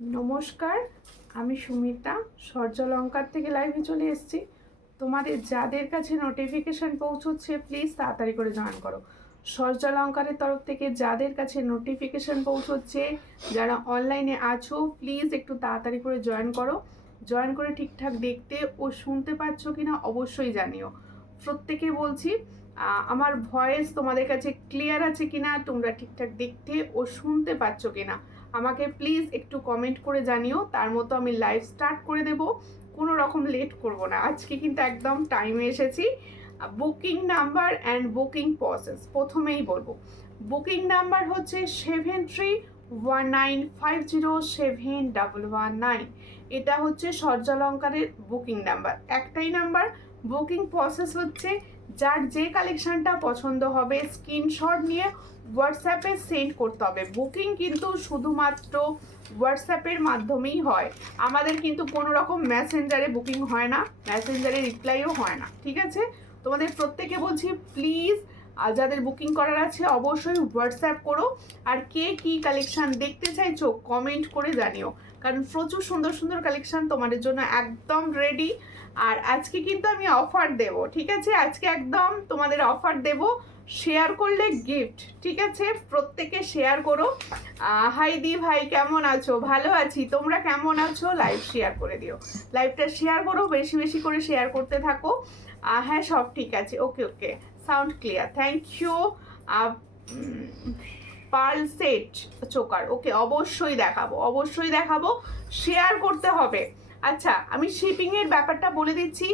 নমস্কার, আমি সুমিতা সূর্যালঙ্কার থেকে লাইভে চলে এসেছি। তোমাদের যাদের কাছে নোটিফিকেশান পৌঁছচ্ছে প্লিজ তাড়াতাড়ি করে জয়েন করো। সূর্যালঙ্কারের তরফ থেকে যাদের কাছে নোটিফিকেশান পৌঁছচ্ছে, যারা অনলাইনে আছো প্লিজ একটু তাড়াতাড়ি করে জয়েন করো। জয়েন করে ঠিকঠাক দেখতে ও শুনতে পাচ্ছ কিনা অবশ্যই জানিও। প্রত্যেকে বলছি আমার ভয়েস তোমাদের কাছে ক্লিয়ার আছে কিনা, তোমরা ঠিকঠাক দেখতে ও শুনতে পাচ্ছ কিনা আমাকে প্লিজ একটু কমেন্ট করে জানিও। তার মতো আমি লাইভ স্টার্ট করে দেব, কোনো রকম লেট করব না। আজকে কিন্তু একদম টাইমে এসেছি। Booking number and booking process প্রথমেই বলবো। বুকিং নাম্বার হচ্ছে 7319507119। এটা হচ্ছে সূর্যালঙ্কারের বুকিং নাম্বার, একটাই নাম্বার। বুকিং প্রসেস হচ্ছে যার যে কালেকশানটা পছন্দ হবে স্ক্রিনশট নিয়ে হোয়াটসঅ্যাপে সেন্ড করতে হবে। বুকিং কিন্তু শুধুমাত্র হোয়াটসঅ্যাপের মাধ্যমেই হয়, আমাদের কিন্তু কোনো রকম মেসেঞ্জারে বুকিং হয় না, মেসেঞ্জারে রিপ্লাইও হয় না, ঠিক আছে? তোমাদের প্রত্যেকে বলছি প্লিজ যাদের বুকিং করার আছে অবশ্যই হোয়াটসঅ্যাপ করো। আর কে কী কালেকশান দেখতে চাইছো কমেন্ট করে জানিও, কারণ প্রচুর সুন্দর সুন্দর কালেকশান তোমাদের জন্য একদম রেডি। আর আজকে কিন্তু আমি অফার দেব, ঠিক আছে? আজকে একদম তোমাদের অফার দেব, শেয়ার করলে গিফট, ঠিক আছে? প্রত্যেকে শেয়ার করো। হাই দি ভাই, কেমন আছো? ভালো আছি, তোমরা কেমন আছো? লাইভ শেয়ার করে দিও, লাইভটা শেয়ার করো, বেশি বেশি করে শেয়ার করতে থাকো। হ্যাঁ সব ঠিক আছে, okay okay, sound clear, thank you. Pearl set choker, okay, অবশ্যই দেখাবো, অবশ্যই দেখাবো, শেয়ার করতে হবে। আচ্ছা, আমি শিপিংয়ের ব্যাপারটা বলে দিচ্ছি।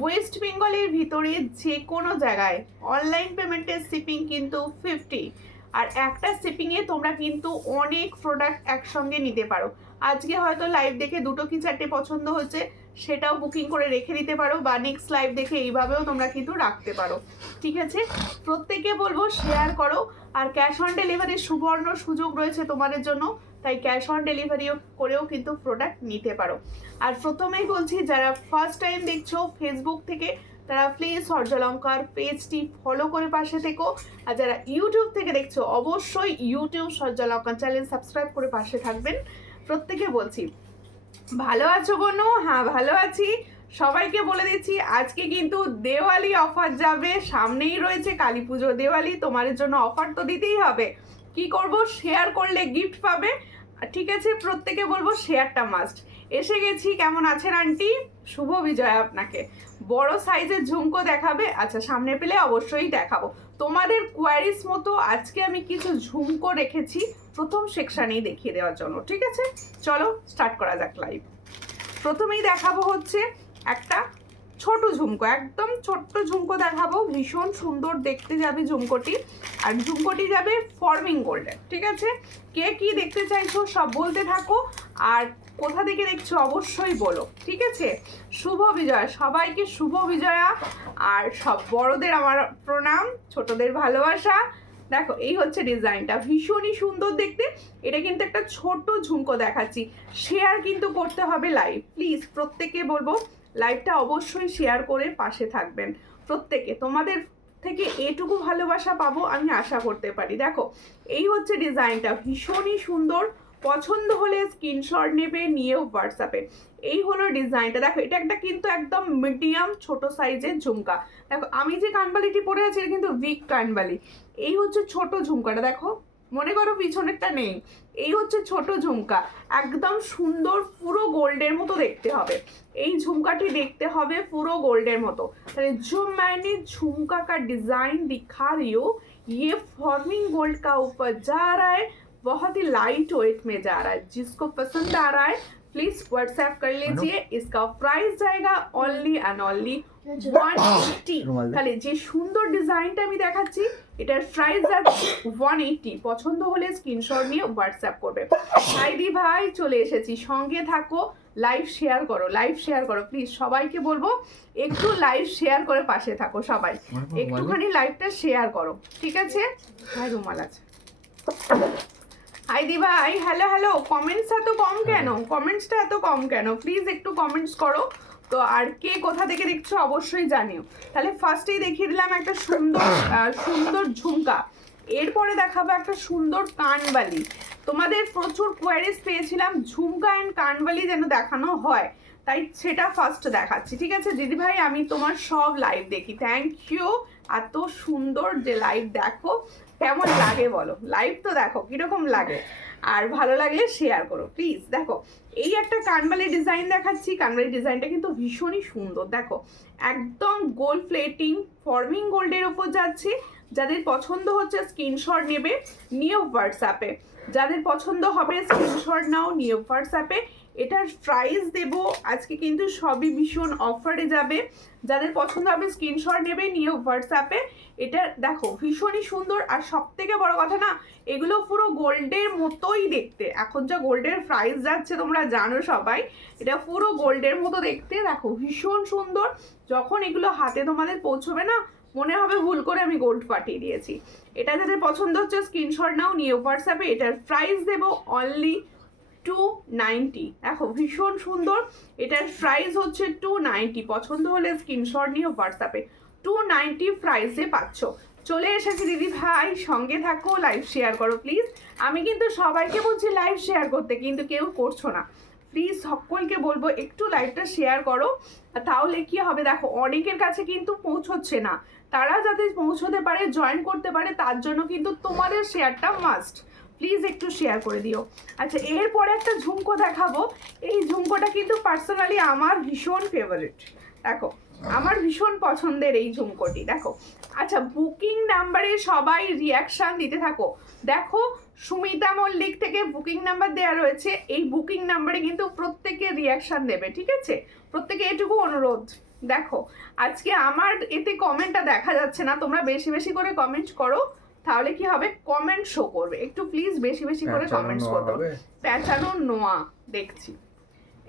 ওয়েস্ট বেঙ্গলের ভিতরে যে কোনো জায়গায় অনলাইন পেমেন্টের শিপিং কিন্তু 50, আর একটা শিপিংয়ে তোমরা কিন্তু অনেক প্রোডাক্ট একসঙ্গে নিতে পারো। আজকে হয়তো লাইভ দেখে দুটো কি চারটে পছন্দ হচ্ছে, সেটাও বুকিং করে রেখে দিতে পারো, বা নেক্সট লাইভ দেখে এইভাবেও তোমরা কিন্তু রাখতে পারো, ঠিক আছে? প্রত্যেকে বলবো শেয়ার করো। আর ক্যাশ অন ডেলিভারির সুবর্ণ সুযোগ রয়েছে তোমাদের জন্য, তাই ক্যাশ অন ডেলিভারিও করেও কিন্তু প্রোডাক্ট নিতে পারো। আর প্রথমেই বলছি, যারা ফার্স্ট টাইম দেখছো ফেসবুক থেকে, তারা প্লিজ সূর্যালঙ্কার পেজটি ফলো করে পাশে থেকো। আর যারা ইউটিউব থেকে দেখছো অবশ্যই ইউটিউব সূর্যালঙ্কার চ্যানেল সাবস্ক্রাইব করে পাশে থাকবেন। প্রত্যেকে বলছি ভালো আছো বনু? হ্যাঁ ভালো আছি। সবাইকে বলে দিচ্ছি আজকে কিন্তু দেওয়ালি অফার যাবে, সামনেই রয়েছে কালী পুজো, দেওয়ালি, তোমাদের জন্য অফার তো দিতেই হবে। কি করব? শেয়ার করলে গিফট পাবে, ঠিক আছে? প্রত্যেকে বলবো শেয়ারটা মাস্ট। এসে গেছি, কেমন আছেন আন্টি? শুভ বিজয় আপনাকে। বড় সাইজের ঝুমকো দেখাবে? আচ্ছা, সামনে পেলে অবশ্যই দেখাবো। তোমাদের কোয়ারিজ মতো আজকে আমি কিছু ঝুমকো রেখেছি প্রথম সেকশানেই দেখিয়ে দেওয়ার জন্য, ঠিক আছে? চলো স্টার্ট করা যাক লাইভ। প্রথমেই দেখাবো হচ্ছে একটা ছোট ঝুমকো, একদম ছোট্ট ঝুমকো দেখাবো, ভীষণ সুন্দর দেখতে যাবে ঝুমকোটি। আর ঝুমকোটি যাবে ফর্মিং গোল্ডের, ঠিক আছে? কে কি দেখতে চাইছো সব বলতে থাকো, আর কোথা থেকে দেখছো অবশ্যই বলো, ঠিক আছে? শুভ বিজয়া, সবাইকে শুভ বিজয়া। আর সব বড়দের আমার প্রণাম, ছোটদের ভালোবাসা। দেখো এই হচ্ছে ডিজাইনটা, ভীষণই সুন্দর দেখতে। এটা কিন্তু একটা ছোট ঝুমকো দেখাচ্ছি, শেয়ার কিন্তু করতে হবে লাইভ, প্লিজ প্রত্যেকে বলবো লাইভটা অবশ্যই শেয়ার করে পাশে থাকবেন। প্রত্যেকে তোমাদের থেকে এটুকু ভালোবাসা পাবো আমি আশা করতে পারি। দেখো এই হচ্ছে ডিজাইনটা, ভীষণই সুন্দর, পছন্দ হলে স্ক্রিনশট নেবে, নিয়েও হোয়াটসঅ্যাপে। এই হলো ডিজাইনটা, দেখো এটা একটা কিন্তু একদম মিডিয়াম ছোট সাইজের ঝুমকা। দেখো আমি যে কানবালিটি পরে আছি এটা কিন্তু উইক কানবালি। এই হচ্ছে ছোট ঝুমকাটা, দেখো মনে করো পিছনেরটা নেই, এই হচ্ছে ছোট ঝুমকা, একদম সুন্দর, পুরো গোল্ডের মতো দেখতে হবে। এই ঝুমকাটি দেখতে হবে পুরো গোল্ডের মতো। তাহলে जो मैंने झुमका का डिजाइन दिखा रही हूँ, ये फॉर्मिंग गोल्ड का ऊपर जा रहा है, बहुत ही लाइट वेट में जा रहा है। जिसको पसंद आ रहा है प्लीज व्हाट्सएप कर लीजिए। इसका प्राइस जाएगा ओनली एंड ओनली 180। তাহলে যে সুন্দর ডিজাইনটা আমি দেখাচ্ছি এটার প্রাইস যাচ্ছে 180। পছন্দ হলে স্ক্রিনশট নিয়ে হোয়াটসঅ্যাপ করবে। হাইদি ভাই চলে এসেছি, সঙ্গে থাকো, লাইভ শেয়ার করো, লাইভ শেয়ার করো প্লিজ। সবাইকে বলবো একটু লাইভ শেয়ার করে পাশে থাকো, সবাই একটুখানি লাইভটা শেয়ার করো, ঠিক আছে? হাই রুমাল আছে। হাইদি ভাই, হ্যালো হ্যালো, কমেন্টস এত কম কেন? কমেন্টসটা এত কম কেন? প্লিজ একটু কমেন্টস করো তো। আর কে কোথা থেকে দেখছো অবশ্যই জানিও। তাহলে ফার্স্টেই দেখিয়ে দিলাম একটা সুন্দর সুন্দর ঝুমকা। এরপরে দেখাবো একটা সুন্দর কানবালি। তোমাদের প্রচুর কোয়ারিজ পেয়েছিলাম ঝুমকা অ্যান্ড কানবালি যেন দেখানো হয়, তাই সেটা ফার্স্ট দেখাচ্ছি, ঠিক আছে দিদিভাই? আমি তোমার সব লাইভ দেখি, থ্যাংক ইউ। এত সুন্দর যে লাইভ দেখো, কেমন লাগে বলো? লাইভ তো দেখো কিরকম লাগে, আর ভালো লাগলে শেয়ার করো প্লিজ। দেখো এই একটা কানবালি ডিজাইন দেখাচ্ছি, কানবালি ডিজাইনটা কিন্তু ভীষণই সুন্দর। দেখো একদম গোল্ড প্লেটিং ফর্মিং গোল্ডের ওপর যাচ্ছে। যাদের পছন্দ হচ্ছে স্ক্রিনশট নেবে, নিও হোয়াটসঅ্যাপে। যাদের পছন্দ হবে স্ক্রিনশট নাও, নিও হোয়াটসঅ্যাপে। এটার প্রাইস দেব আজকে কিন্তু সবই ভীষণ অফারে যাবে। যাদের পছন্দ হবে স্ক্রিনশট নেবে, নিও হোয়াটসঅ্যাপে। এটা দেখো ভীষণই সুন্দর, আর সব থেকে বড় কথা না, এগুলো পুরো গোল্ডের মতোই দেখতে। এখন যা গোল্ডের প্রাইস যাচ্ছে তোমরা জানো সবাই, এটা পুরো গোল্ডের মতো দেখতে। দেখো ভীষণ সুন্দর, যখন এগুলো হাতে তোমাদের পৌঁছবে না মনে হবে ভুল করে আমি গোল্ড পাঠিয়ে দিয়েছি। এটা যাদের পছন্দ হচ্ছে স্ক্রিনশট নাও, নিও হোয়াটসঅ্যাপে। এটার প্রাইস দেব অনলি 290। দেখো ভীষণ সুন্দর, এটার প্রাইস হচ্ছে 290। পছন্দ হলে স্ক্রিনশট নিয়ে হোয়াটসঅ্যাপে 290 প্রাইসে পাচ্ছ। চলে এসেছি দিদি ভাই, সঙ্গে থাকো, লাইভ শেয়ার করো প্লিজ। আমি কিন্তু সবাইকে বলছি লাইভ শেয়ার করতে, কিন্তু কেউ করছো না। প্লিজ সকলকে বলবো একটু লাইভটা শেয়ার করো, তাহলে কি হবে দেখো অনেকের কাছে কিন্তু পৌঁছচ্ছে না। তারা যাতে পৌঁছতে পারে, জয়েন করতে পারে, তার জন্য কিন্তু তোমাদের শেয়ারটা মাস্ট। প্লিজ একটু শেয়ার করে দিও। আচ্ছা এরপরে একটা ঝুমকো দেখাবো। এই ঝুমকোটা কিন্তু পার্সোনালি আমার ভীষণ ফেভারিট। দেখো আমার ভীষণ পছন্দের এই ঝুমকোটি। দেখো আচ্ছা বুকিং নাম্বারে সবাই রিয়াকশান দিতে থাকো। দেখো সুমিতা মল্লিক থেকে বুকিং নাম্বার দেওয়া রয়েছে, এই বুকিং নাম্বারে কিন্তু প্রত্যেকে রিয়াকশান দেবে, ঠিক আছে? প্রত্যেকে এটুকু অনুরোধ। দেখো আজকে আমার এতে কমেন্টটা দেখা যাচ্ছে না, তোমরা বেশি বেশি করে কমেন্ট করো, তাহলে কি হবে কমেন্ট শো করবে। একটু প্লিজ বেশি বেশি করে কমেন্টস করতে হবে। প্যাঁচানো নোয়া দেখছি,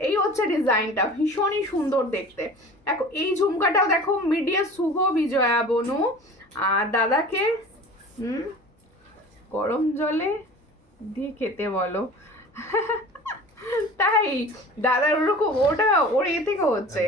এই হচ্ছে ডিজাইনটা, ভীষণই সুন্দর দেখতে। দেখো এই ঝুমকাটাও দেখো মিডিয়া শুভ বিজয়া বনু আর দাদাকে গরম জলে দিয়ে খেতে বলো। তাই দাদার ওরকম ওটা ওর এ থেকে হচ্ছে,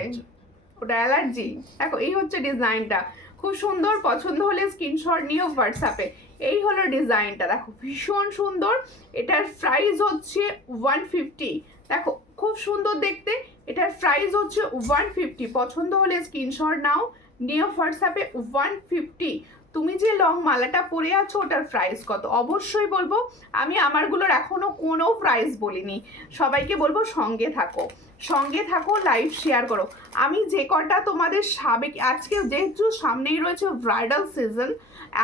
ওটা অ্যালার্জি। দেখো এই হচ্ছে ডিজাইনটা, খুব সুন্দর। পছন্দ হলে স্ক্রিনশট নিও হোয়াটসঅ্যাপে। এই হলো ডিজাইনটা, দেখো ভীষণ সুন্দর। এটার প্রাইস হচ্ছে 150। দেখো খুব সুন্দর দেখতে, এটার প্রাইস হচ্ছে 150। পছন্দ হলে স্ক্রিনশট নাও, নিও হোয়াটসঅ্যাপে 150। তুমি যে লং মালাটা পরে আছো ওটার প্রাইস কত অবশ্যই বলবো। আমি আমারগুলোর এখনো কোনো প্রাইস বলিনি, সবাইকে বলবো সঙ্গে থাকো, সঙ্গে থাকো, লাইভ শেয়ার করো। আমি যে কটা তোমাদের সাবেকি, আজকে যেহেতু সামনেই রয়েছে ব্রাইডাল সিজন,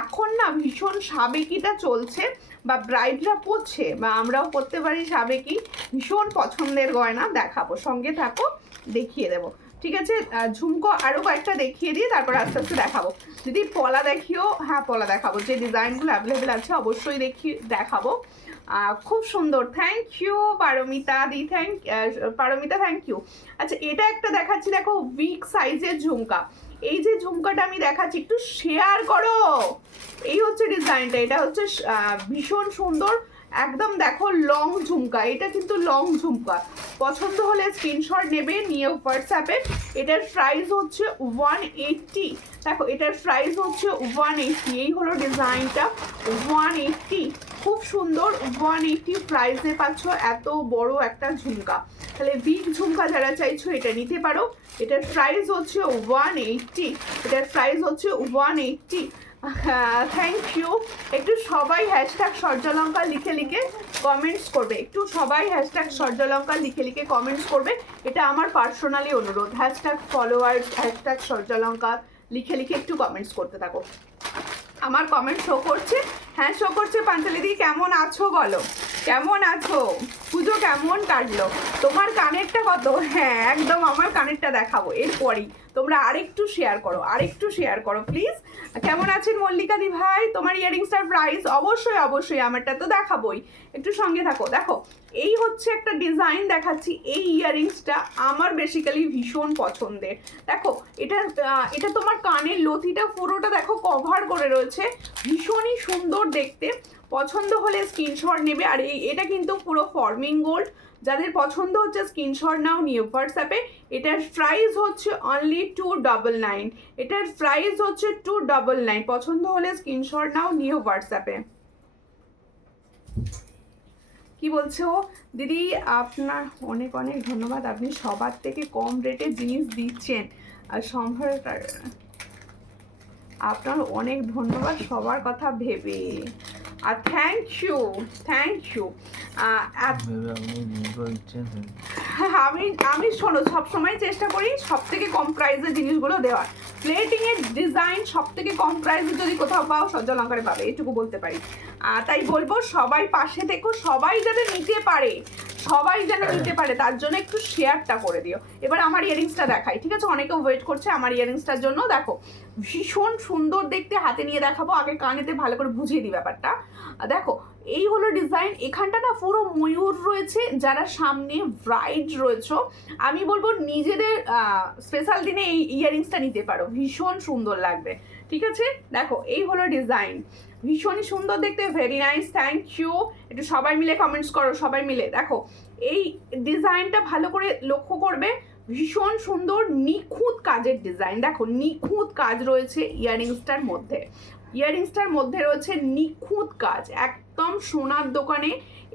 এখন না ভীষণ সাবেকিটা চলছে, বা ব্রাইডরা পরছে বা আমরাও পরতে পারি সাবেকি, ভীষণ পছন্দের গয়না দেখাবো, সঙ্গে থাকো, দেখিয়ে দেবো, ঠিক আছে? ঝুমকো আরও কয়েকটা দেখিয়ে দিই, তারপর আস্তে আস্তে দেখাবো। যদি পলা দেখিও, হ্যাঁ পলা দেখাবো, যে ডিজাইনগুলো অ্যাভেলেবেল আছে অবশ্যই দেখাবো। খুব সুন্দর, থ্যাংক ইউ পারমিতা দি, পারমিতা থ্যাংক ইউ। আচ্ছা এটা একটা দেখাচ্ছি, দেখো বিগ সাইজের ঝুমকা। এই যে ঝুমকাটা আমি দেখাচ্ছি একটু শেয়ার করো। এই হচ্ছে ডিজাইনটা, এটা হচ্ছে ভীষণ সুন্দর একদম। দেখো লং ঝুমকা, এটা কিন্তু লং ঝুমকা। পছন্দ হলে স্ক্রিনশট নেবে, নিয়ে হোয়াটসঅ্যাপে। এটার প্রাইস হচ্ছে 180। দেখো এটার প্রাইস হচ্ছে 180। এই হলো ডিজাইনটা, 180। খুব সুন্দর, 180 প্রাইসে পাচ্ছ এত বড় একটা ঝুমকা। তাহলে বিগ ঝুমকা যারা চাইছো এটা নিতে পারো। এটার প্রাইস হচ্ছে 180। এটার প্রাইস হচ্ছে 180। Thank you. একটু সবাই হ্যাশট্যাগ সূর্যলঙ্কা লিখে লিখে কমেন্টস করবে, একটু সবাই হ্যাশট্যাগ সূর্যলঙ্কা লিখে লিখে কমেন্টস করবে, এটা আমার পার্সোনালি অনুরোধ। হ্যাশট্যাগ ফলোয়ার্স, হ্যাশট্যাগ সূর্যলঙ্কা লিখে লিখে একটু কমেন্টস করতে থাকো। আমার কমেন্ট শো করছে, হ্যাঁ শো করছে। পাঞ্চালি দি কেমন আছো বলো, কেমন আছো? পুজো কেমন কাটলো? তোমার কানেরটা কত? হ্যাঁ একদম আমার কানেরটা দেখাবো এরপরই। তোমরা আরেকটু শেয়ার করো, আরেকটু শেয়ার করো প্লিজ। কেমন আছেন মল্লিকা দি ভাই? তোমার ইয়ারিংসটার প্রাইস অবশ্যই অবশ্যই, আমারটা তো দেখাবোই, একটু সঙ্গে থাকো। দেখো এই হচ্ছে একটা ডিজাইন দেখাচ্ছি, এই ইয়ারিংসটা আমার বেসিক্যালি ভীষণ পছন্দের। দেখো এটা তোমার কানের লতিটা পুরোটা দেখো কভার করে রয়েছে, ভীষণই সুন্দর দেখতে, পছন্দ হলে স্ক্রিনশট নেবে। আর এটা কিন্তু পুরো ফর্মিং গোল্ড, যাদের পছন্দ হচ্ছে স্ক্রিনশট নাও নিয়ে হোয়াটসঅ্যাপে। এটার প্রাইস হচ্ছে অনলি 299, এটার প্রাইস হচ্ছে 299। পছন্দ হলে স্ক্রিনশট নাও নিয়ে হোয়াটসঅ্যাপে। কি বলছে ও, দিদি আপনার অনেক অনেক ধন্যবাদ, আপনি সবার থেকে কম রেটে জিনিস দিচ্ছেন আর সম্ভব, আপনার অনেক ধন্যবাদ সবার কথা ভেবে। আর থ্যাংক ইউ, থ্যাংক ইউ। আমি শোনো, সবসময় চেষ্টা করি সব থেকে কম প্রাইসের জিনিসগুলো দেওয়ার। প্লেটিংয়ের ডিজাইন সব থেকে কম প্রাইসে যদি কোথাও পাও সজ্জালঙ্কারে পাবে, এটুকু বলতে পারি। তাই বলবো সবাই পাশে থেকো, সবাই যাতে নিতে পারে, সবাই যেন নিতে পারে, তার জন্য একটু শেয়ারটা করে দিও। এবার আমার ইয়ারিংসটা দেখাই, ঠিক আছে? অনেকে ওয়েট করছে আমার ইয়ারিংসটার জন্য। দেখো ভীষণ সুন্দর দেখতে, হাতে নিয়ে দেখাবো, আগে কানেতে ভালো করে বুঝিয়ে দিই ব্যাপারটা। দেখো এই হলো ডিজাইন, এখানটা না পুরো ময়ূর রয়েছে। যারা সামনে ব্রাইড রয়েছে আমি বলবো নিজেদের স্পেশাল দিনে এই ইয়ারিংসটা নিতে পারো, ভীষণ সুন্দর লাগবে, ঠিক আছে? দেখো এই হলো ডিজাইন, ভীষণই সুন্দর দেখতে, ভেরি নাইস, থ্যাংক ইউ। একটু সবাই মিলে কমেন্টস করো, সবাই মিলে। দেখো এই ডিজাইনটা ভালো করে লক্ষ্য করবে, ভীষণ সুন্দর নিখুঁত কাজের ডিজাইন। দেখো নিখুঁত কাজ রয়েছে ইয়ারিংসটার মধ্যে, ইয়ারিংসটার মধ্যে রয়েছে নিখুঁত কাজ, একদম সোনার দোকানে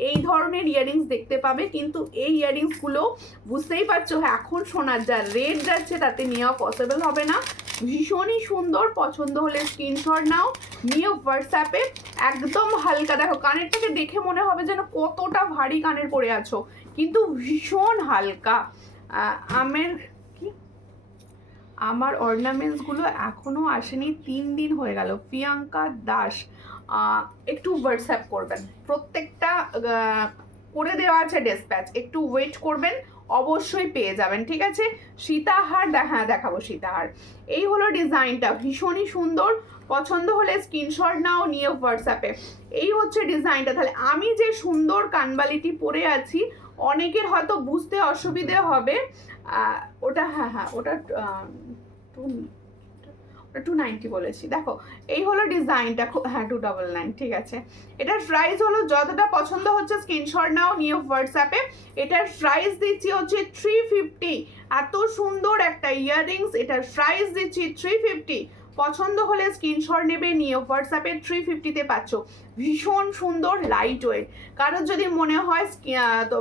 এই ধরনের ইয়ারিংস দেখতে পাবে। কিন্তু এই ইয়ারিংসগুলো বুঝতেই পারছো এখন সোনার যা রেট যাচ্ছে তাতে নেওয়া পসিবল হবে না। ভীষণই সুন্দর, পছন্দ হলে স্ক্রিনশট নাও নিয়ে হোয়াটসঅ্যাপে। একদম হালকা, দেখো কানেরটাকে দেখে মনে হবে যেন কতটা ভারী কানের পরে আছো, কিন্তু ভীষণ হালকা। আমার অর্নামেন্টসগুলো এখনও আসেনি, 3 দিন হয়ে গেল। প্রিয়াঙ্কা দাস, একটু হোয়াটসঅ্যাপ করবেন, প্রত্যেকটা করে দেওয়া আছে ডিসপ্যাচ, একটু ওয়েট করবেন, অবশ্যই পেয়ে যাবেন, ঠিক আছে? সীতাহার, হ্যাঁ দেখাবো সীতাহার। এই হলো ডিজাইনটা, ভীষণই সুন্দর, পছন্দ হলে স্ক্রিনশট নাও নিয়ে হোয়াটসঅ্যাপে। এই হচ্ছে ডিজাইনটা। তাহলে আমি যে সুন্দর কানবালিটি পরে আছি অনেকের হয়তো বুঝতে অসুবিধে হবে, ওটা হ্যাঁ ওটা 290 বলেছি। দেখো এই হলো ডিজাইনটা, হ্যাঁ 299, ঠিক আছে? এটার প্রাইস হলো, যতটা পছন্দ হচ্ছে স্ক্রিনশট নাও নিয়ে হোয়াটসঅ্যাপে। এটার প্রাইস দিচ্ছি হচ্ছে 350। এত সুন্দর একটা ইয়াররিংস, এটার প্রাইস দিচ্ছি 350। পছন্দ হলে স্ক্রিনশট নেবে, নিয়ে হোয়াটসঅ্যাপে 350-তে পাচ্ছ। ভীষণ সুন্দর, লাইট ওয়েট। কারোর যদি মনে হয় তো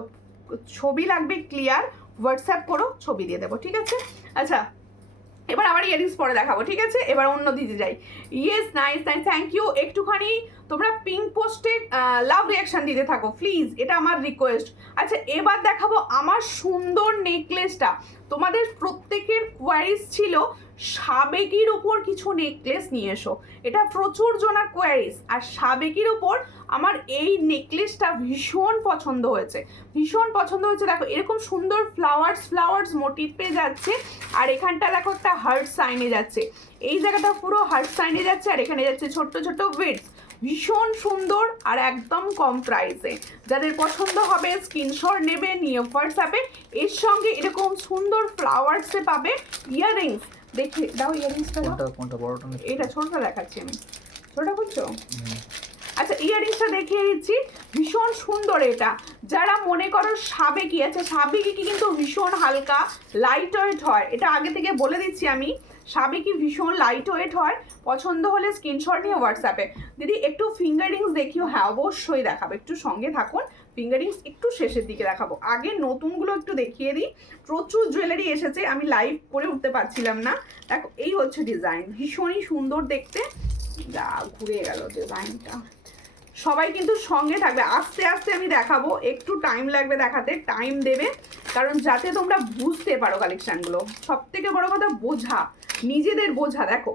ছবি লাগবে ক্লিয়ার, হোয়াটসঅ্যাপ করো, ছবি দিয়ে দেবো, ঠিক আছে? আচ্ছা এবার আবার ইয়ারিংস পরে দেখাবো, ঠিক আছে? এবার অন্য দিতে যাই। Yes, nice nice, thank you. একটুখানি তোমরা পিঙ্ক পোস্টে লাভ রিয়াকশন দিতে থাকো প্লিজ, এটা আমার রিকোয়েস্ট। আচ্ছা এবার দেখাবো আমার সুন্দর নেকলেসটা। তোমাদের প্রত্যেকের কোয়ারিজ ছিল সাবেকির ওপর কিছু নেকলেস নিয়ে এসো, এটা প্রচুর জনার কোয়ারিজ। আর সাবেকির ওপর আমার এই নেকলেসটা ভীষণ পছন্দ হয়েছে, ভীষণ পছন্দ হয়েছে। দেখো এরকম সুন্দর ফ্লাওয়ার্স মোটিভ পেয়ে যাচ্ছে, আর এখানটা দেখো একটা হার্ট সাইনে যাচ্ছে, এই জায়গাটা পুরো হার্ট সাইনে যাচ্ছে, আর এখানে যাচ্ছে ছোট্ট ছোট্ট বিটস। ভীষণ সুন্দর আর একদম কম প্রাইসে। যাদের পছন্দ হবে স্ক্রিনশট নেবে, নিয়ে হোয়াটসঅ্যাপে। এর সঙ্গে এরকম সুন্দর ফ্লাওয়ার্সে পাবে ইয়াররিংস। দেখে দাও ইয়াররিংসটা, কোনটা বড়টা? এটা ছোটটা দেখাচ্ছি আমি, ছোটটা বলছো? আচ্ছা ইয়াররিংসটা দেখিয়ে দিচ্ছি, ভীষণ সুন্দর এটা। যারা মনে করো সাবেকি, আচ্ছা সাবেকি কিন্তু ভীষণ হালকা লাইট ওয়েট হয়, এটা আগে থেকে বলে দিচ্ছি আমি। সাবেকি ভীষণ লাইট ওয়েট হয়, পছন্দ হলে স্ক্রিনশট নিয়ে হোয়াটসঅ্যাপে। দিদি একটু ফিঙ্গারিংস দেখিও, হ্যাঁ অবশ্যই দেখাবো, একটু সঙ্গে থাকুন। ফিঙ্গারিংস একটু শেষের দিকে দেখাবো, আগে নতুনগুলো একটু দেখিয়ে দিই। প্রচুর জুয়েলারি এসেছে, আমি লাইভ করে উঠতে পারছিলাম না। দেখো এই হচ্ছে ডিজাইন, ভীষণই সুন্দর দেখতে। যা ঘুরে গেল ডিজাইনটা। সবাই কিন্তু সঙ্গে থাকবে, আস্তে আস্তে আমি দেখাবো, একটু টাইম লাগবে দেখাতে, টাইম দেবে, কারণ যাতে তোমরা বুঝতে পারো কালেকশানগুলো। সব থেকে বড় কথা বোঝা, নিজেদের বোঝা। দেখো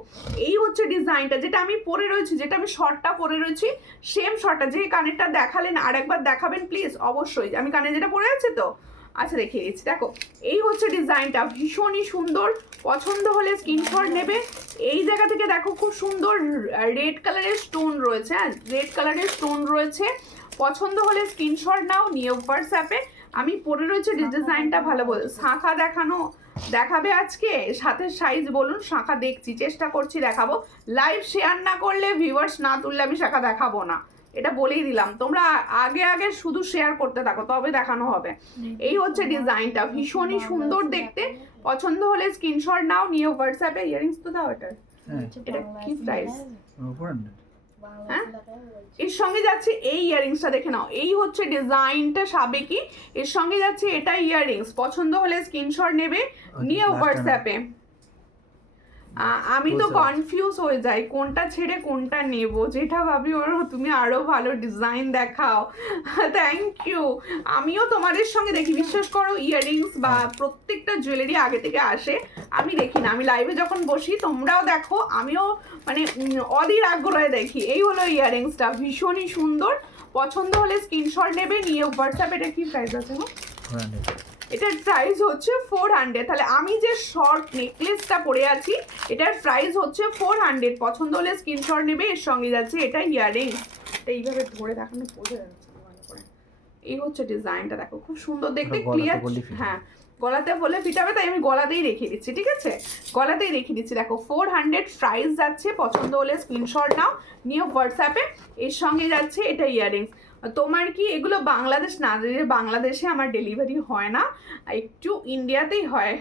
এই হচ্ছে ডিজাইনটা, যেটা আমি পরে রয়েছি, যেটা আমি শর্টটা পরে রয়েছি, সেম শর্টটা। যে কানেরটা দেখালেন আর একবার দেখাবেন প্লিজ, অবশ্যই। আমি কানে যেটা পরে আছে তো, আচ্ছা দেখিয়ে দিচ্ছি। দেখো এই হচ্ছে ডিজাইনটা, ভীষণই সুন্দর, পছন্দ হলে স্ক্রিনশট নেবে। এই জায়গা থেকে দেখো খুব সুন্দর রেড কালারের স্টোন রয়েছে, হ্যাঁ রেড কালারের স্টোন রয়েছে, পছন্দ হলে স্ক্রিনশট নাও, নিয়ে হোয়াটসঅ্যাপে। আমি পরে রয়েছে ডিজাইনটা ভালো বল, শাঁখা দেখাবে আজকে, সাথে সাইজ বলুন। শাঁখা দেখছি, চেষ্টা করছি দেখাবো। লাইভ শেয়ার না করলে, ভিউয়ার্স না তুললে আমি শাঁখা দেখাবো না, এটা বলেই দিলাম। তোমরা আগে শুধু শেয়ার করতে থাকো, তবে দেখানো হবে। এই হচ্ছে ডিজাইনটা, ভীষণই সুন্দর দেখতে। পছন্দ হলে স্ক্রিনশট নাও, নিয়ে হোয়াটসঅ্যাপে। ইয়ারিংস তো দাও এটার, এটা কি প্রাইস? হ্যাঁ, এর সঙ্গে যাচ্ছে এই ইয়ারিংসটা, দেখে নাও। এই হচ্ছে ডিজাইনটা সাবেকি, এর সঙ্গে যাচ্ছে এটা ইয়ারিংস। পছন্দ হলে স্ক্রিনশট নেবে, নিয়ে হোয়াটসঅ্যাপে। আমি তো কনফিউজ হয়ে যাই কোনটা ছেড়ে কোনটা নেব, যেটা ভাবি ওর তুমি আরো ভালো ডিজাইন দেখাও। Thank you. আমিও তোমাদের সঙ্গে দেখি, বিশ্বাস করো, ইয়াররিংস বা প্রত্যেকটা জুয়েলারি আগে থেকে আসে, আমি দেখি না। আমি লাইভে যখন বসি তোমরাও দেখো, আমিও মানে অধীর আগ্রহে দেখি। এই হলো ইয়াররিংসটা, ভীষণই সুন্দর। পছন্দ হলে স্ক্রিনশট নেবে, নিয়ে হোয়াটসঅ্যাপে। এটা কি প্রাইস আছে না? এটার প্রাইস হচ্ছে 400। তাহলে আমি যে শর্ট নেকলেসটা পরে আছি, এটার প্রাইস হচ্ছে 400। পছন্দ হলে স্ক্রিনশট নেবে, এর সঙ্গে যাচ্ছে এটা ইয়াররিংস। এইভাবে ধরে দেখানো বোঝা যাচ্ছে ভালো করে। এই হচ্ছে ডিজাইনটা, দেখো খুব সুন্দর দেখতে, ক্লিয়ার। হ্যাঁ, গলাতে বলে ফিটাবে, তাই আমি গলাতেই রেখে দিচ্ছি, ঠিক আছে? গলাতেই রেখে দিচ্ছি। দেখো 400 প্রাইস যাচ্ছে। পছন্দ হলে স্ক্রিনশট নাও, নিয়ে হোয়াটসঅ্যাপে। এর সঙ্গে যাচ্ছে এটা ইয়াররিংস। তোমার কি এগুলো বাংলাদেশ না? বাংলাদেশে আমার ডেলিভারি হয় না, একটু ইন্ডিয়াতেই হয়,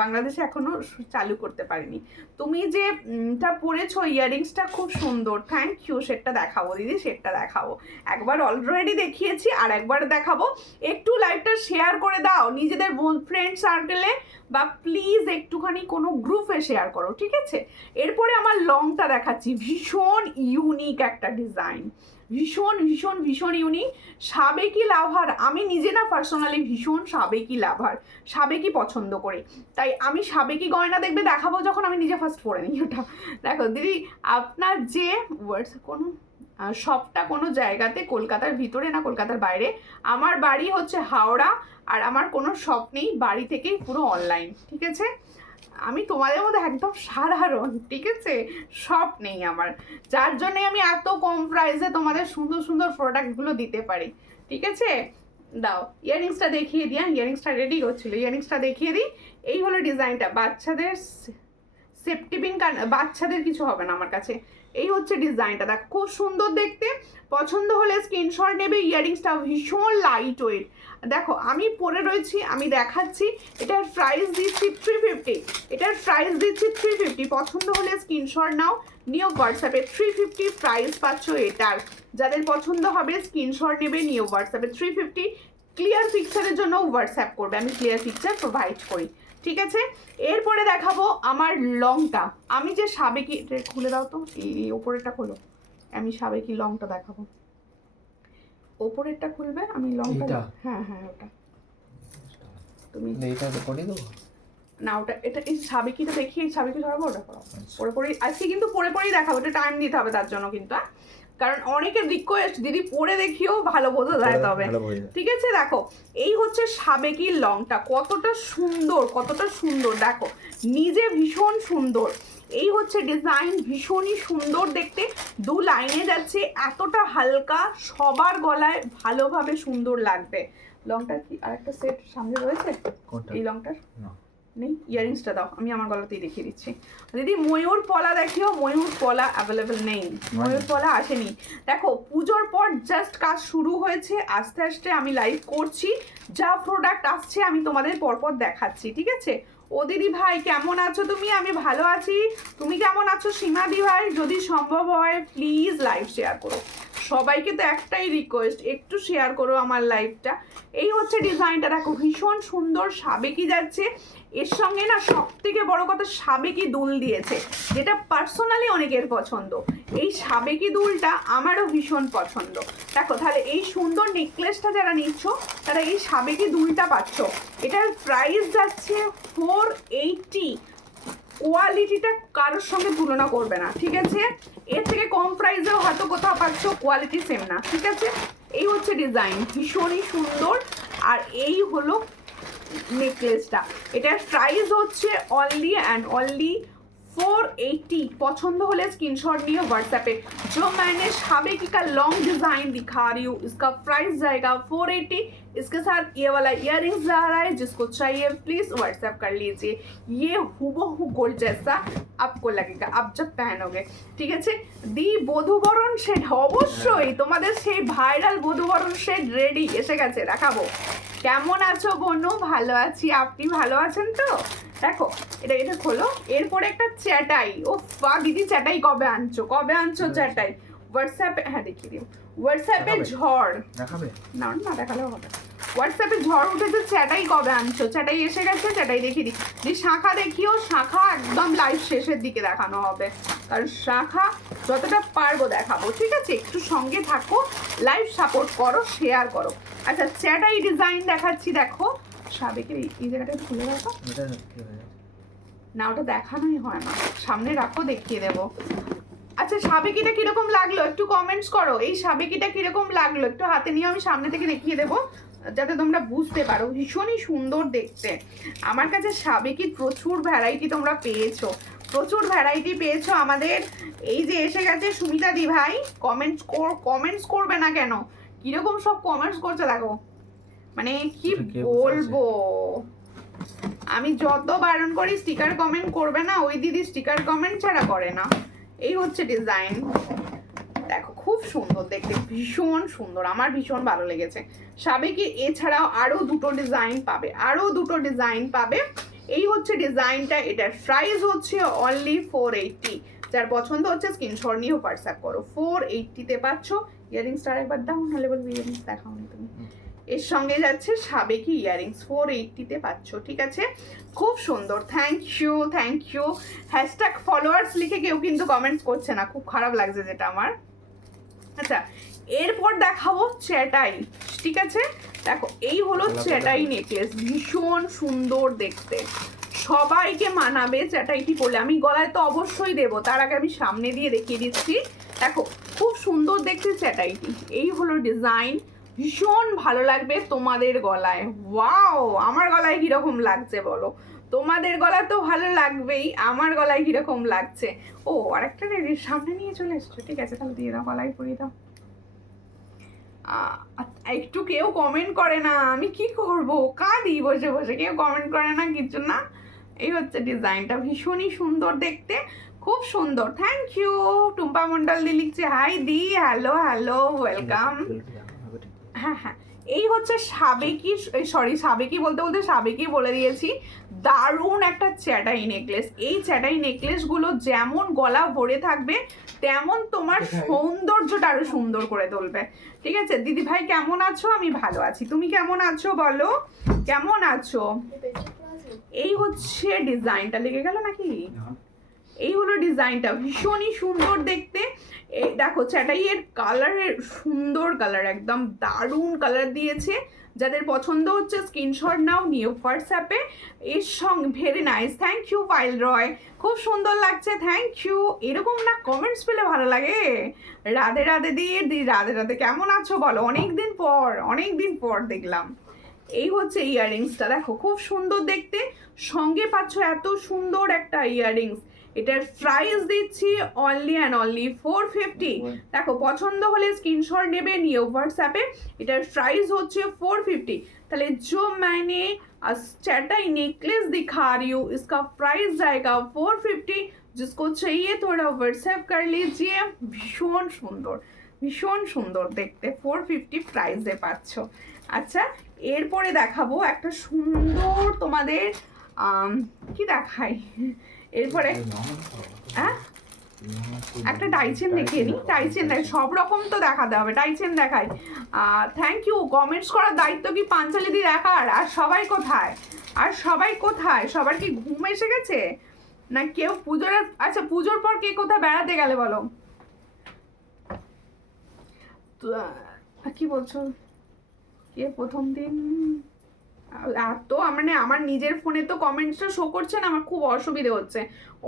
বাংলাদেশে এখনো চালু করতে পারিনি। তুমি যে টা পরেছো ইয়াররিংসটা খুব সুন্দর, থ্যাংক ইউ। সেটটা দেখাবো দিদি, সেটটা দেখাবো। একবার অলরেডি দেখিয়েছি, আর একবার দেখাবো। একটু লাইভটা শেয়ার করে দাও নিজেদের ফ্রেন্ড সার্কেলে, বা প্লিজ একটুখানি কোনো গ্রুপে শেয়ার করো, ঠিক আছে? এরপরে আমার লংটা দেখাচ্ছি, ভীষণ ইউনিক একটা ডিজাইন, ভীষণ ভীষণ ভীষণ ইউনিক। সাবেকি লাভার, আমি নিজে না পার্সোনালি ভীষণ সাবেকি লাভার, সাবেকি পছন্দ করি, তাই আমি সাবেকি গয়না দেখবে দেখাবো যখন আমি নিজে ফার্স্ট পরে নিই ওটা। দেখো দিদি, আপনার যে কোনো শপটা কোনো জায়গাতে, কলকাতার ভিতরে না কলকাতার বাইরে? আমার বাড়ি হচ্ছে হাওড়া, আর আমার কোনো শপ নেই, বাড়ি থেকেই পুরো অনলাইন, ঠিক আছে? আমি তোমাদের মধ্যে একদম সাধারণ, ঠিক আছে? শপ নেই আমার, যার জন্যে আমি এত কম প্রাইসে তোমাদের সুন্দর সুন্দর প্রোডাক্টগুলো দিতে পারি, ঠিক আছে? দাও ইয়াররিংসটা দেখিয়ে দিই। ইয়াররিংসটা রেডি করছিল, ইয়াররিংসটা দেখিয়ে দিই। এই হলো ডিজাইনটা, বাচ্চাদের সেফটি পিন, বাচ্চাদের কিছু হবে না আমার কাছে। এই হচ্ছে ডিজাইনটা, দেখো খুব সুন্দর দেখতে। পছন্দ হলে স্ক্রিনশট নেবে। ইয়াররিংসটা ভীষণ লাইট ওয়েট, দেখো আমি পরে রয়েছি, আমি দেখাচ্ছি। এটার প্রাইস দিচ্ছি 350, এটার প্রাইস দিচ্ছি 350। পছন্দ হলে স্ক্রিনশট নাও, নিয়ে হোয়াটসঅ্যাপে। 350 প্রাইস পাচ্ছ এটার। যাদের পছন্দ হবে স্ক্রিনশট নেবে, নিয়ে হোয়াটসঅ্যাপে। 350 ক্লিয়ার পিকচারের জন্য হোয়াটসঅ্যাপ করবে, আমি ক্লিয়ার পিকচার প্রোভাইড করি, ঠিক আছে? এরপরে দেখাবো আমার লংটা। আমি যে সাবেকি, এটা খুলে দাও তো, এই ওপরেরটা খোলো, আমি সাবেকি লংটা দেখাবো। ওপরেরটা খুলবে, আমি লংটা। হ্যাঁ হ্যাঁ, ওটা তুমি এইটা করে দেবো না, ওটা এটা এই সাবেকিটা দেখিয়ে, সাবেকি ধরাবো, ওটা করো পরে পরেই আজকে, কিন্তু পরে পরেই দেখাবো, এটা টাইম দিতে হবে তার জন্য কিন্তু, কারণ অনেকের রিকোয়েস্ট দিদি পরে দেখিও, ভালো বোঝা যায় তবে, ঠিক আছে? দেখো এই হচ্ছে সাবেকি লংটা, কতটা সুন্দর, কতটা সুন্দর, দেখো নিজে ভীষণ সুন্দর। এই হচ্ছে ডিজাইন, ভীষণই সুন্দর দেখতে, দু লাইনে যাচ্ছে, এতটা হালকা, সবার গলায় ভালোভাবে সুন্দর লাগবে। লংটা কি আরেকটা সেট সামনে রয়েছে? এই লংটার নেই, ইয়াররিংসটা দাও, আমি আমার গলাতেই দেখিয়ে দিচ্ছি। দিদি ময়ূর পলা দেখিও, ময়ূর পলা অ্যাভেলেবেল নেই, ময়ূর পলা আসেনি। দেখো পুজোর পর জাস্ট কাজ শুরু হয়েছে, আস্তে আস্তে আমি লাইভ করছি, যা প্রোডাক্ট আসছে আমি তোমাদের পরপর দেখাচ্ছি, ঠিক আছে? ও দিদি ভাই কেমন আছো তুমি? আমি ভালো আছি, তুমি কেমন আছো? সীমাদি ভাই, যদি সম্ভব হয় প্লিজ লাইভ শেয়ার করো, সবাইকে তো একটাই রিকোয়েস্ট, একটু শেয়ার করো আমার লাইভটা। এই হচ্ছে ডিজাইনটা, দেখো ভীষণ সুন্দর, সাবেকি যাচ্ছে। এর সঙ্গে না সব থেকে বড় কথা, সাবেকি দুল দিয়েছে, যেটা পার্সোনালি অনেকের পছন্দ। এই সাবেকি দুলটা আমারও ভীষণ পছন্দ। দেখো তাহলে এই সুন্দর নেকলেসটা যারা নিচ্ছ, তারা এই সাবেকি দুলটা পাচ্ছ। এটার প্রাইস যাচ্ছে 480। কোয়ালিটিটা কারোর সঙ্গে তুলনা করবে না, ঠিক আছে? এর থেকে কম প্রাইসেও হয়তো কোথাও পাচ্ছ, কোয়ালিটি সেম না, ঠিক আছে? এই হচ্ছে ডিজাইন, ভীষণই সুন্দর। আর এই হলো নেকলেসটা, এটার প্রাইস হচ্ছে অনলি অ্যান্ড অনলি 480 पसंद होले स्क्रीनशॉट नियो व्हाट्सएप पे। जो मैंने शाबेकी का लॉन्ग डिजाइन दिखा रही हूँ इसका प्राइस जाएगा 480। इसके साथ ये वाला इयररिंग्स जा रहा है, जिसको चाहिए प्लीज व्हाट्सएप कर लीजिए। ये हुबहू गोल्ड जैसा आपको लगेगा आप जब पहनोगे, ठीक আছে। দি বধূবরণ শেড অবশ্যই তোমাদের সেই ভাইরাল বধূবরণ শেড রেডি এসে গেছে, দেখাবো। কেমন আছো বনু? ভালো আছি, আপনি ভালো আছেন তো? দেখো এটা এটা খোলো। এরপরে একটা চ্যাটাই, ও বা দিদি চ্যাটাই কবে আনছো চ্যাটাই? হোয়াটসঅ্যাপে হ্যাঁ দেখিয়ে দিও। হোয়াটসঅ্যাপে ঝড় দেখাবে না, না দেখালেও হবে। হোয়াটসঅ্যাপে ঝড় উঠেছে, চ্যাটাই কবে আনছো? চ্যাটাই এসে গেছে, চ্যাটাই দেখিয়ে দিই। যে শাখা দেখিও, শাখা একদম লাইভ শেষের দিকে দেখানো হবে, কারণ শাখা যতটা পারবো দেখাবো, ঠিক আছে। একটু সঙ্গে থাকো, লাইভ সাপোর্ট করো, শেয়ার করো। আচ্ছা চ্যাটাই ডিজাইন দেখাচ্ছি, দেখো। সাবেকের এই জায়গাটা খুলে রাখো না, ওটা দেখানোই হয় না, সামনে রাখো দেখিয়ে দেবো। আচ্ছা সাবেকিটা কিরকম লাগলো একটু কমেন্টস করো। এই সাবেকিটা কিরকম লাগলো একটু হাতে নিয়ে আমি সামনে থেকে দেখিয়ে দেবো, যাতে তোমরা বুঝতে পারো। ভীষণই সুন্দর দেখতে। আমার কাছে সাবেকির প্রচুর ভ্যারাইটি তোমরা পেয়েছো, প্রচুর ভ্যারাইটি পেয়েছো। আমাদের এই যে এসে গেছে সুমিতা দি ভাই, কমেন্টস করবে না কেন? কিরকম সব কমেন্টস করছে দেখো, মানে কি বলবো। আমি যত বারণ করি স্টিকার কমেন্ট করবে না, ওই দিদি স্টিকার কমেন্ট ছাড়া করে না। এই হচ্ছে ডিজাইন, দেখো খুব সুন্দর দেখতে, ভীষণ সুন্দর, আমার ভীষণ ভালো লেগেছে। সাবেকি এছাড়াও আরো দুটো ডিজাইন পাবে। এই হচ্ছে ডিজাইনটা, এটার প্রাইস হচ্ছে অনলি 480। যার পছন্দ হচ্ছে স্ক্রিনশট নিয়ে হোয়াটসঅ্যাপ করো। 480 পাচ্ছ। ইয়ারিংসটা একবার দাও, নাহলে বলবি ইয়ারিংস দেখাও নি তুমি। এর সঙ্গে যাচ্ছে সাবেকি ইয়ারিংস, 480 পাচ্ছ, ঠিক আছে। খুব সুন্দর, থ্যাংক ইউ। হ্যাশট্যাগ ফলোয়ার্স লিখে কেউ কিন্তু কমেন্টস করছে না, খুব খারাপ লাগছে যেটা আমার। আচ্ছা এরপর দেখাবো চ্যাটাই, ঠিক আছে। দেখো এই হলো চ্যাটাই নেকলেস, ভীষণ সুন্দর দেখতে, সবাইকে মানাবে চ্যাটাইটি পরলে। আমি গলায় তো অবশ্যই দেবো, তার আগে আমি সামনে দিয়ে দেখিয়ে দিচ্ছি। দেখো খুব সুন্দর দেখতে চ্যাটাইটি, এই হলো ডিজাইন, ভীষণ ভালো লাগবে তোমাদের গলায়। ওয়াও, আমার গলায় কিরকম লাগছে বলো? তোমাদের গলা তো ভালো লাগবেই, আমার গলায় কিরকম লাগছে? ও আরেকটা সামনে নিয়ে চলে এসছো, ঠিক আছে তাহলে দিয়ে দাও, গলায় পরিয়ে দাও। একটু কেউ কমেন্ট করে না, আমি কি করব, কাঁদি বসে বসে, কেউ কমেন্ট করে না, কিছু না। এই হচ্ছে ডিজাইনটা, ভীষণই সুন্দর দেখতে, খুব সুন্দর। Thank you. টুম্পা মন্ডল দি লিখছে হাই দি, হ্যালো ওয়েলকাম। হ্যাঁ এই হচ্ছে সাবেকি বলতে সাবেকি বলে দিয়েছি। দারুণ একটা চ্যাটাই নেকলেস। এই চ্যাটাই নেকলেসগুলো যেমন গলা ভরে থাকবে, তেমন তোমার সৌন্দর্যটা আরো সুন্দর করে তুলবে, ঠিক আছে। দিদি ভাই কেমন আছো? আমি ভালো আছি, তুমি কেমন আছো বলো, কেমন আছো? এই হচ্ছে ডিজাইনটা, লেগে গেল নাকি? এই হলো ডিজাইনটা, ভীষণই সুন্দর দেখতে। দেখো চ্যাটাইয়ের কালারের সুন্দর কালার, একদম দারুণ কালার দিয়েছে। যাদের পছন্দ হচ্ছে স্ক্রিনশট নাও, নিয়ে হোয়াটসঅ্যাপে। এর সঙ্গে very nice, thank you Payel Roy, খুব সুন্দর লাগছে, থ্যাংক ইউ। এরকম না কমেন্টস পেলে ভালো লাগে। রাধে দিয়ে রাধে কেমন আছো বলো? অনেকদিন পর দেখলাম। এই হচ্ছে ইয়াররিংসটা, দেখো খুব সুন্দর দেখতে, সঙ্গে পাচ্ছ এত সুন্দর একটা ইয়াররিংস। এটার প্রাইস দিচ্ছি অনলি অ্যান্ড অনলি 450। দেখো পছন্দ হলে স্ক্রিনশট নেবে, নিয়ে হোয়াটসঅ্যাপে। এটার প্রাইস হচ্ছে 450। তাহলে जो मैंने चैटाई नेकलेस दिखा रही हूँ इसका प्राइस जाएगा 450। जिसको चाहिए थोड़ा व्हाट्सएप कर लीजिए। ভীষণ সুন্দর দেখতে, 450 প্রাইসে পাচ্ছ। আচ্ছা এরপরে দেখাবো একটা সুন্দর তোমাদের কি দেখাই, এরপরে একটা টাইচেন দেখিয়ে নিই। টাইচেন দেখ, সব রকম তো দেখাতে হবে, টাইচেন দেখাই। Thank you. কমেন্টস করার দায়িত্ব কি পাঞ্চালিদি দেখার? আর সবাই কোথায়? সবার কি ঘুম এসে গেছে না কেউ পুজোর? আচ্ছা পুজোর পর কে কোথায় বেড়াতে গেলে বলো? কি বলছো, কে প্রথম দিন? তো মানে আমার নিজের ফোনে তো কমেন্টসটা শো করছে না, আমার খুব অসুবিধে হচ্ছে।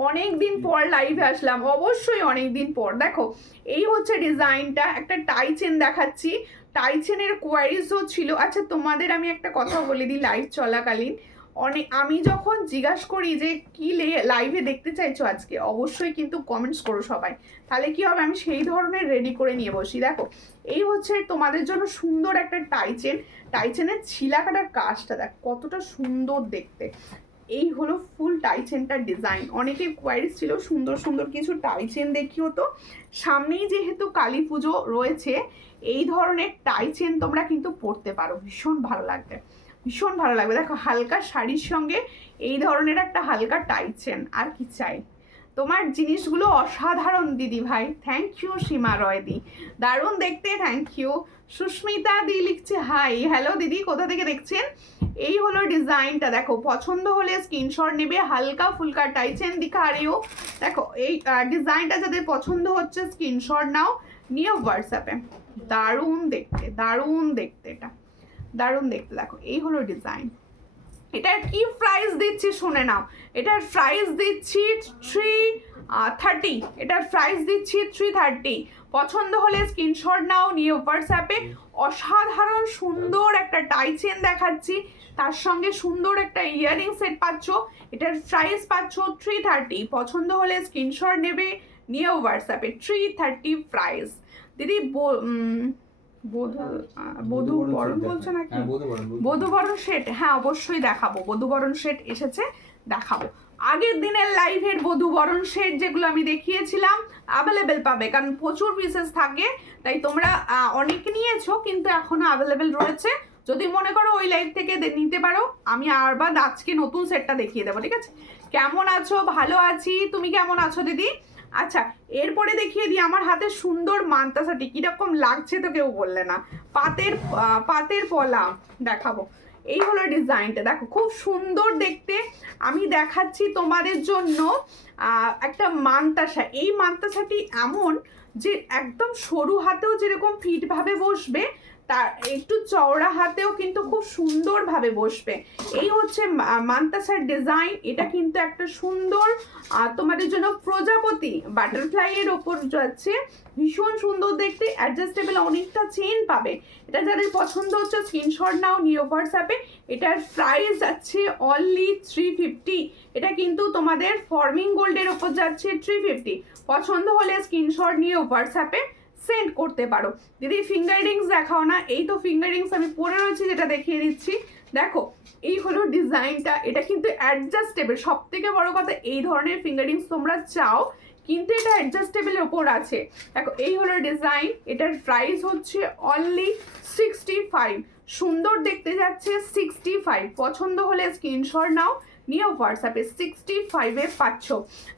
অনেক দিন পর লাইভে আসলাম, অবশ্যই অনেক দিন পর। দেখো এই হচ্ছে ডিজাইনটা, একটা টাই চেন দেখাচ্ছি। টাই চেনের কোয়ারিজও ছিল। আচ্ছা তোমাদের আমি একটা কথা বলে দিই, লাইভ চলাকালীন অনেক আমি যখন জিজ্ঞাসা করি যে কি লাইভে দেখতে চাইছো আজকে, অবশ্যই কিন্তু কমেন্টস করো সবাই, তাহলে কি হবে আমি সেই ধরনের রেডি করে নিয়ে বসি। দেখো এই হচ্ছে তোমাদের জন্য সুন্দর একটা টাইচেন, টাইচেনের ছিলা কাটার কাজটা দেখ কতটা সুন্দর দেখতে। এই হলো ফুল টাইচেনটার ডিজাইন। অনেকের কোয়ারিজ ছিল সুন্দর সুন্দর কিছু টাইচেন দেখিও তো। সামনেই যেহেতু কালী পুজো রয়েছে, এই ধরনের টাইচেন তোমরা কিন্তু পরতে পারো, ভীষণ ভালো লাগবে, ভীষণ ভালো লাগবে। দেখো হালকা শাড়ির সঙ্গে এই ধরনের একটা হালকা টাইচেন, আর কি চাই। তোমার জিনিসগুলো অসাধারণ দিদি ভাই, থ্যাংক ইউ সীমা রয় দি, দারুণ দেখতে, থ্যাংক ইউ। সুস্মিতা দি লিখছে হাই, হ্যালো দিদি, কোথা থেকে দেখছেন। এই হলো ডিজাইনটা, দেখো পছন্দ হলে স্ক্রিনশট নেবে। হালকা ফুলকা টাইচেন দিখা রেও, দেখো এই ডিজাইনটা যাদের পছন্দ হচ্ছে স্ক্রিনশট নাও, নিয়ে হোয়াটসঅ্যাপে। দারুণ দেখতে, দারুণ দেখতে, এটা দারুণ দেখতে। দেখো এই হলো ডিজাইন। এটার কি প্রাইস দিচ্ছি শুনে নাও, এটার প্রাইস দিচ্ছি 330, এটার প্রাইস দিচ্ছি 330। পছন্দ হলে স্ক্রিনশট নাও, নিয়ে হোয়াটসঅ্যাপে। অসাধারণ সুন্দর একটা টাইচেন দেখাচ্ছি, তার সঙ্গে সুন্দর একটা ইয়ারিং সেট পাচ্ছ। এটার প্রাইস পাচ্ছ 330। পছন্দ হলে স্ক্রিনশট নেবে, নিয়ে হোয়াটসঅ্যাপে। 330 প্রাইস। দিদি বধূবরণ বলছো নাকি? বধূবরণ সেট, হ্যাঁ অবশ্যই দেখাবো, বধূবরণ সেট এসেছে, দেখাবো। আগের দিনের লাইভের বধূবরণ সেট যেগুলো আমি দেখিয়েছিলাম অ্যাভেলেবেল পাবে, কারণ প্রচুর পিসেস থাকে, তাই তোমরা অনেক নিয়েছো কিন্তু এখনো অ্যাভেলেবেল রয়েছে। যদি মনে করো ওই লাইভ থেকে নিতে পারো, আমি আবার আজকে নতুন সেটটা দেখিয়ে দেবো, ঠিক আছে। কেমন আছো? ভালো আছি, তুমি কেমন আছো দিদি? আচ্ছা এরপরে দেখিয়ে দিই আমার হাতে সুন্দর মান্তাসাটি, কিরকম লাগছে তো কেউ বললে না। পাতের পলা দেখাবো। এই হলো ডিজাইনটা, দেখো খুব সুন্দর দেখতে। আমি দেখাচ্ছি তোমাদের জন্য একটা মান্তাসা। এই মান্তাসাটি এমন যে একদম সরু হাতেও যেরকম ফিট ভাবে বসবে, তার একটু চওড়া হাতেও কিন্তু খুব সুন্দরভাবে বসবে। এই হচ্ছে মান্তাসার ডিজাইন। এটা কিন্তু একটা সুন্দর তোমাদের জন্য প্রজাপতি বাটারফ্লাই এর ওপর যাচ্ছে, ভীষণ সুন্দর দেখতে। অ্যাডজাস্টেবল অনেকটা চেন পাবে। এটা যাদের পছন্দ হচ্ছে স্ক্রিনশট নাও, নিয়ে হোয়াটসঅ্যাপে। এটার প্রাইস যাচ্ছে অনলি 350। এটা কিন্তু তোমাদের ফর্মিং গোল্ডের ওপর যাচ্ছে 350। পছন্দ হলে স্ক্রিনশট নিয়ে হোয়াটসঅ্যাপে সেন্ড করতে পারো। দিদি ফিঙ্গার রিংস দেখাও না। এই তো ফিঙ্গার রিংস আমি পরে রয়েছি, যেটা দেখিয়ে দিচ্ছি। দেখো এই হলো ডিজাইনটা। এটা কিন্তু অ্যাডজাস্টেবল, সব থেকে বড় কথা এই ধরনের ফিঙ্গার রিংস তোমরা চাও কিন্তু এটা অ্যাডজাস্টেবলের ওপর আছে। দেখো এই হলো ডিজাইন। এটার প্রাইস হচ্ছে অনলি 65। সুন্দর দেখতে যাচ্ছে 65। পছন্দ হলে স্ক্রিনশট নাও, নিয়ে হোয়াটসঅ্যাপে। 65-এ পাচ্ছ।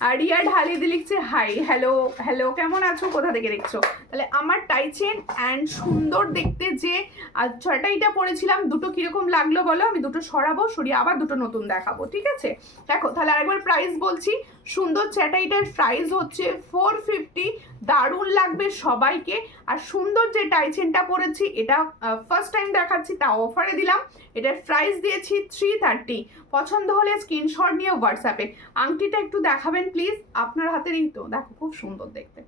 আর রিয়া ঢালিদি লিখছে হাই, হ্যালো হ্যালো, কেমন আছো, কোথা থেকে দেখছো। তাহলে আমার টাইচেন অ্যান্ড সুন্দর দেখতে যে ছটাইটা পরেছিলাম, দুটো কিরকম লাগলো বলো। আমি দুটো সরাবো, সরিয়ে আবার দুটো নতুন দেখাবো, ঠিক আছে। দেখো তাহলে আরেকবার প্রাইস বলছি। সুন্দর চ্যাটাইটার প্রাইস হচ্ছে 450। দারুণ লাগবে সবাইকে। আর সুন্দর যে টাইচেনটা পরেছি, এটা ফার্স্ট টাইম দেখাচ্ছি, তা অফারে দিলাম। এটার প্রাইস দিয়েছি 330। পছন্দ হলে স্ক্রিনশট নিয়ে হোয়াটসঅ্যাপে। আংটিটা একটু দেখাবেন প্লিজ, আপনার হাতের। এই তো দেখো খুব সুন্দর দেখতে,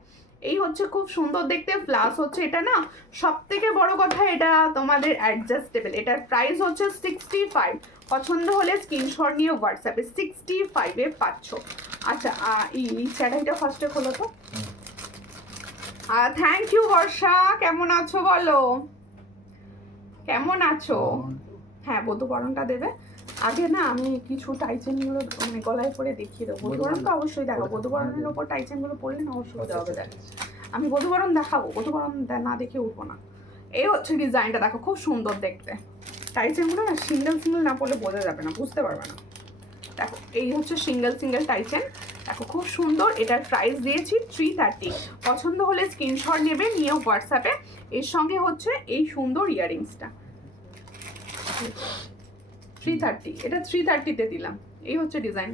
এই হচ্ছে খুব সুন্দর দেখতে। প্লাস হচ্ছে এটা না, সব থেকে বড় কথা এটা তোমাদের অ্যাডজাস্টেবল। এটার প্রাইস হচ্ছে 65। পছন্দ হলে স্ক্রিনশট নিয়ে হোয়াটসঅ্যাপে। 65-এ পাচ্ছ। আচ্ছা এই চ্যাটাইটা ফার্স্টে খোলো তো। থ্যাংক ইউ বর্ষা, কেমন আছো বলো, কেমন আছো। হ্যাঁ বধূবরণটা দেবে আগে না, আমি কিছু টাইচেনগুলো মানে গলায় পরে দেখিয়ে দেবো। বধূবরণ তো অবশ্যই দেখাবো, বধূবরণের ওপর টাইচেনগুলো পরলে না অসুবিধা হবে। দেখ আমি বধূবরণ দেখাবো, বধূবরণ না দেখে উঠবো না। এই হচ্ছে ডিজাইনটা, দেখো খুব সুন্দর দেখতে। টাইচেনগুলো না সিঙ্গেল সিঙ্গেল না পড়লে বোঝা যাবে না, বুঝতে পারবে না। দেখো এই হচ্ছে সিঙ্গেল সিঙ্গেল টাইচেন, দেখো খুব সুন্দর। এটার প্রাইস দিয়েছি 330। পছন্দ হলে স্ক্রিনশট নেবে, নিয়ে হোয়াটসঅ্যাপে। এর সঙ্গে হচ্ছে এই সুন্দর ইয়াররিংসটা 330। এটা 330-তে দিলাম। এই হচ্ছে ডিজাইন,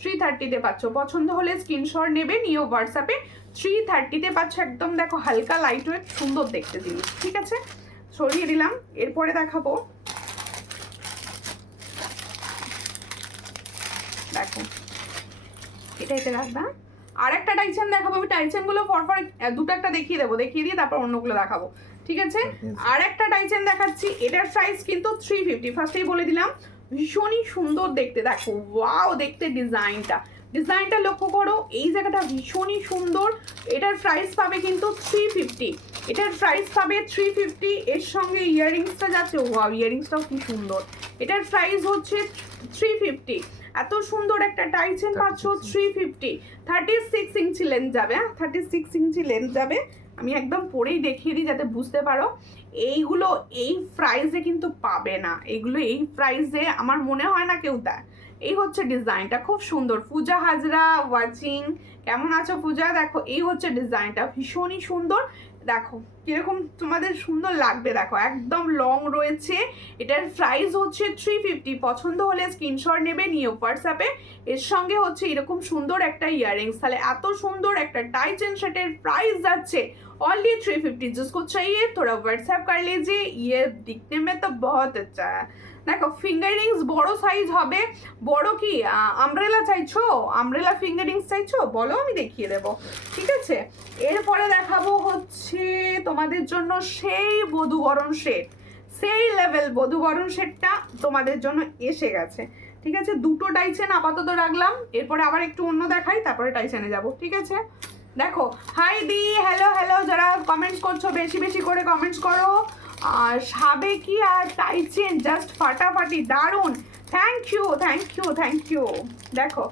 330-তে পাচ্ছ। পছন্দ হলে স্ক্রিনশট নেবে, নিয়ে হোয়াটসঅ্যাপে। 330-তে পাচ্ছ একদম। দেখো হালকা লাইট ওয়েট, সুন্দর দেখতে জিনিস, ঠিক আছে। সরিয়ে দিলাম। এরপরে দেখাবো, দেখো এটা রাখবা। আর একটা টাইচেন দেখাবো আমি। টাইচেনগুলো পরপর দুটো একটা দেখিয়ে দেবো, দেখিয়ে দিয়ে তারপর অন্যগুলো দেখাবো, ঠিক আছে। আর একটা টাইচেন দেখাচ্ছি। এটার প্রাইস কিন্তু 350, ফার্স্টেই বলে দিলাম। ভীষণই সুন্দর দেখতে, দেখো ওয়াও দেখতে ডিজাইনটা লক্ষ্য করো, এই জায়গাটা ভীষণই সুন্দর। এটার প্রাইস পাবে কিন্তু 350, এটার প্রাইস পাবে 350। এর সঙ্গে ইয়াররিংসটা যাচ্ছে, ওয়াও ইয়াররিংসটাও কি সুন্দর। এটার প্রাইস হচ্ছে 350। এত সুন্দর একটা টাই চেন পাচ্ছ 350। 36 ইঞ্চি লেন্থ যাবে, হ্যাঁ 36 ইঞ্চি লেন্থ যাবে। আমি একদম পরেই দেখিয়ে দিই যাতে বুঝতে পারো। এইগুলো এই প্রাইসে কিন্তু পাবে না, এইগুলো এই প্রাইসে আমার মনে হয় না কেউ দেয়। এই হচ্ছে ডিজাইনটা, খুব সুন্দর। পূজা হাজরা ওয়াচিং, কেমন আছো পূজা? দেখো এই হচ্ছে ডিজাইনটা, ভীষণই সুন্দর। দেখো কিরকম তোমাদের সুন্দর লাগবে, দেখো একদম লং রয়েছে। এটার প্রাইস হচ্ছে 350। পছন্দ হলে স্ক্রিনশট নেবে, নিয়ে হোয়াটসঅ্যাপে। এর সঙ্গে হচ্ছে এরকম সুন্দর একটা ইয়াররিংস। তাহলে এত সুন্দর একটা টাই চেন সেটের প্রাইস যাচ্ছে ओनली 350। जिसको चाहिए थोड़ा व्हाट्सएप कर लीजिए, ये दिखने में तो बहुत अच्छा है। দেখো ফিঙ্গারিংস বড় সাইজ হবে। বড় কি আমব্রেলা চাইছো? আমব্রেলা ফিঙ্গারিংস চাইছো বলো, আমি দেখিয়ে দেবো, ঠিক আছে। এরপরে দেখাবো হচ্ছে তোমাদের জন্য সেই বধূবরণ সেট, সেই লেভেল বধূবরণ সেটটা তোমাদের জন্য এসে গেছে, ঠিক আছে। দুটো টাইচেন আপাতত রাখলাম, এরপরে আবার একটু অন্য দেখাই, তারপরে টাইচেনে যাব, ঠিক আছে। দেখো হাই দি, হ্যালো হ্যালো, যারা কমেন্টস করছো বেশি বেশি করে কমেন্টস করো। আর সাবেকি আর টাইচেন জাস্ট ফাটাফাটি, দারুণ। Thank you thank you thank you. দেখো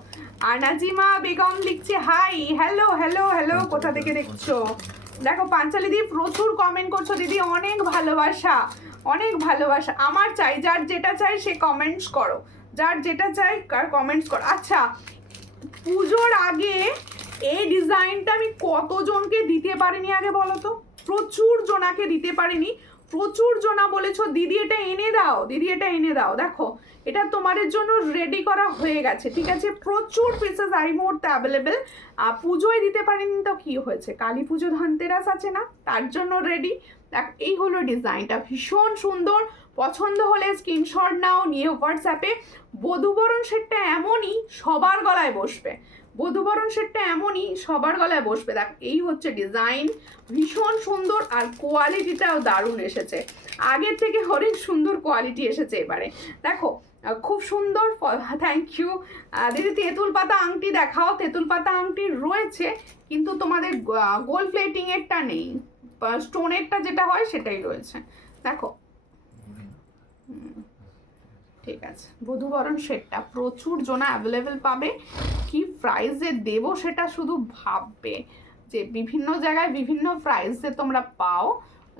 আর নাজিমা বেগম লিখছে হাই, হ্যালো হ্যালো হ্যালো, কোথা থেকে দেখছো? দেখো পাঞ্চালি দি প্রচুর কমেন্ট করছো দিদি, অনেক ভালোবাসা অনেক ভালোবাসা। আমার চাই, যার যেটা চাই সে কমেন্টস করো, যার যেটা চাই কমেন্টস করো। আচ্ছা পুজোর আগে এই ডিজাইনটা আমি কতজনকে দিতে পারিনি আগে বলো তো? প্রচুর জনাকে দিতে পারিনি। প্রচুর জনা বলেছো দিদি এটা এনে দাও, দিদি এটা এনে দাও। দেখো এটা তোমাদের জন্য রেডি করা হয়ে গেছে, ঠিক আছে। প্রচুর পিসেস এই মুহূর্তে অ্যাভেলেবেল। পুজোয় দিতে পারিনি তো কি হয়েছে, কালী পুজো ধনতেরাস আছে না, তার জন্য রেডি। দেখ এই হলো ডিজাইনটা, ভীষণ সুন্দর। পছন্দ হলে স্ক্রিনশট নাও, নিয়ে হোয়াটসঅ্যাপে। বধূবরণ সেটটা এমনই সবার গলায় বসবে, বধূবরণ সেটটা এমনই সবার গলায় বসবে। দেখ এই হচ্ছে ডিজাইন, ভীষণ সুন্দর। আর কোয়ালিটিটাও দারুণ এসেছে, আগের থেকে অনেক সুন্দর কোয়ালিটি এসেছে এবারে। দেখো খুব সুন্দর, থ্যাংক ইউ দিদি। তেঁতুল পাতা আংটি দেখাও। তেঁতুল পাতা আংটি রয়েছে কিন্তু তোমাদের গোল্ড প্লেটিংয়েরটা নেই, স্টোনেরটা যেটা হয় সেটাই রয়েছে। দেখো ঠিক আছে, বধূবরণ সেটটা প্রচুর জনা অ্যাভেলেবেল পাবে। কি প্রাইসে দেবো সেটা শুধু ভাববে, যে বিভিন্ন জায়গায় বিভিন্ন প্রাইসে তোমরা পাও,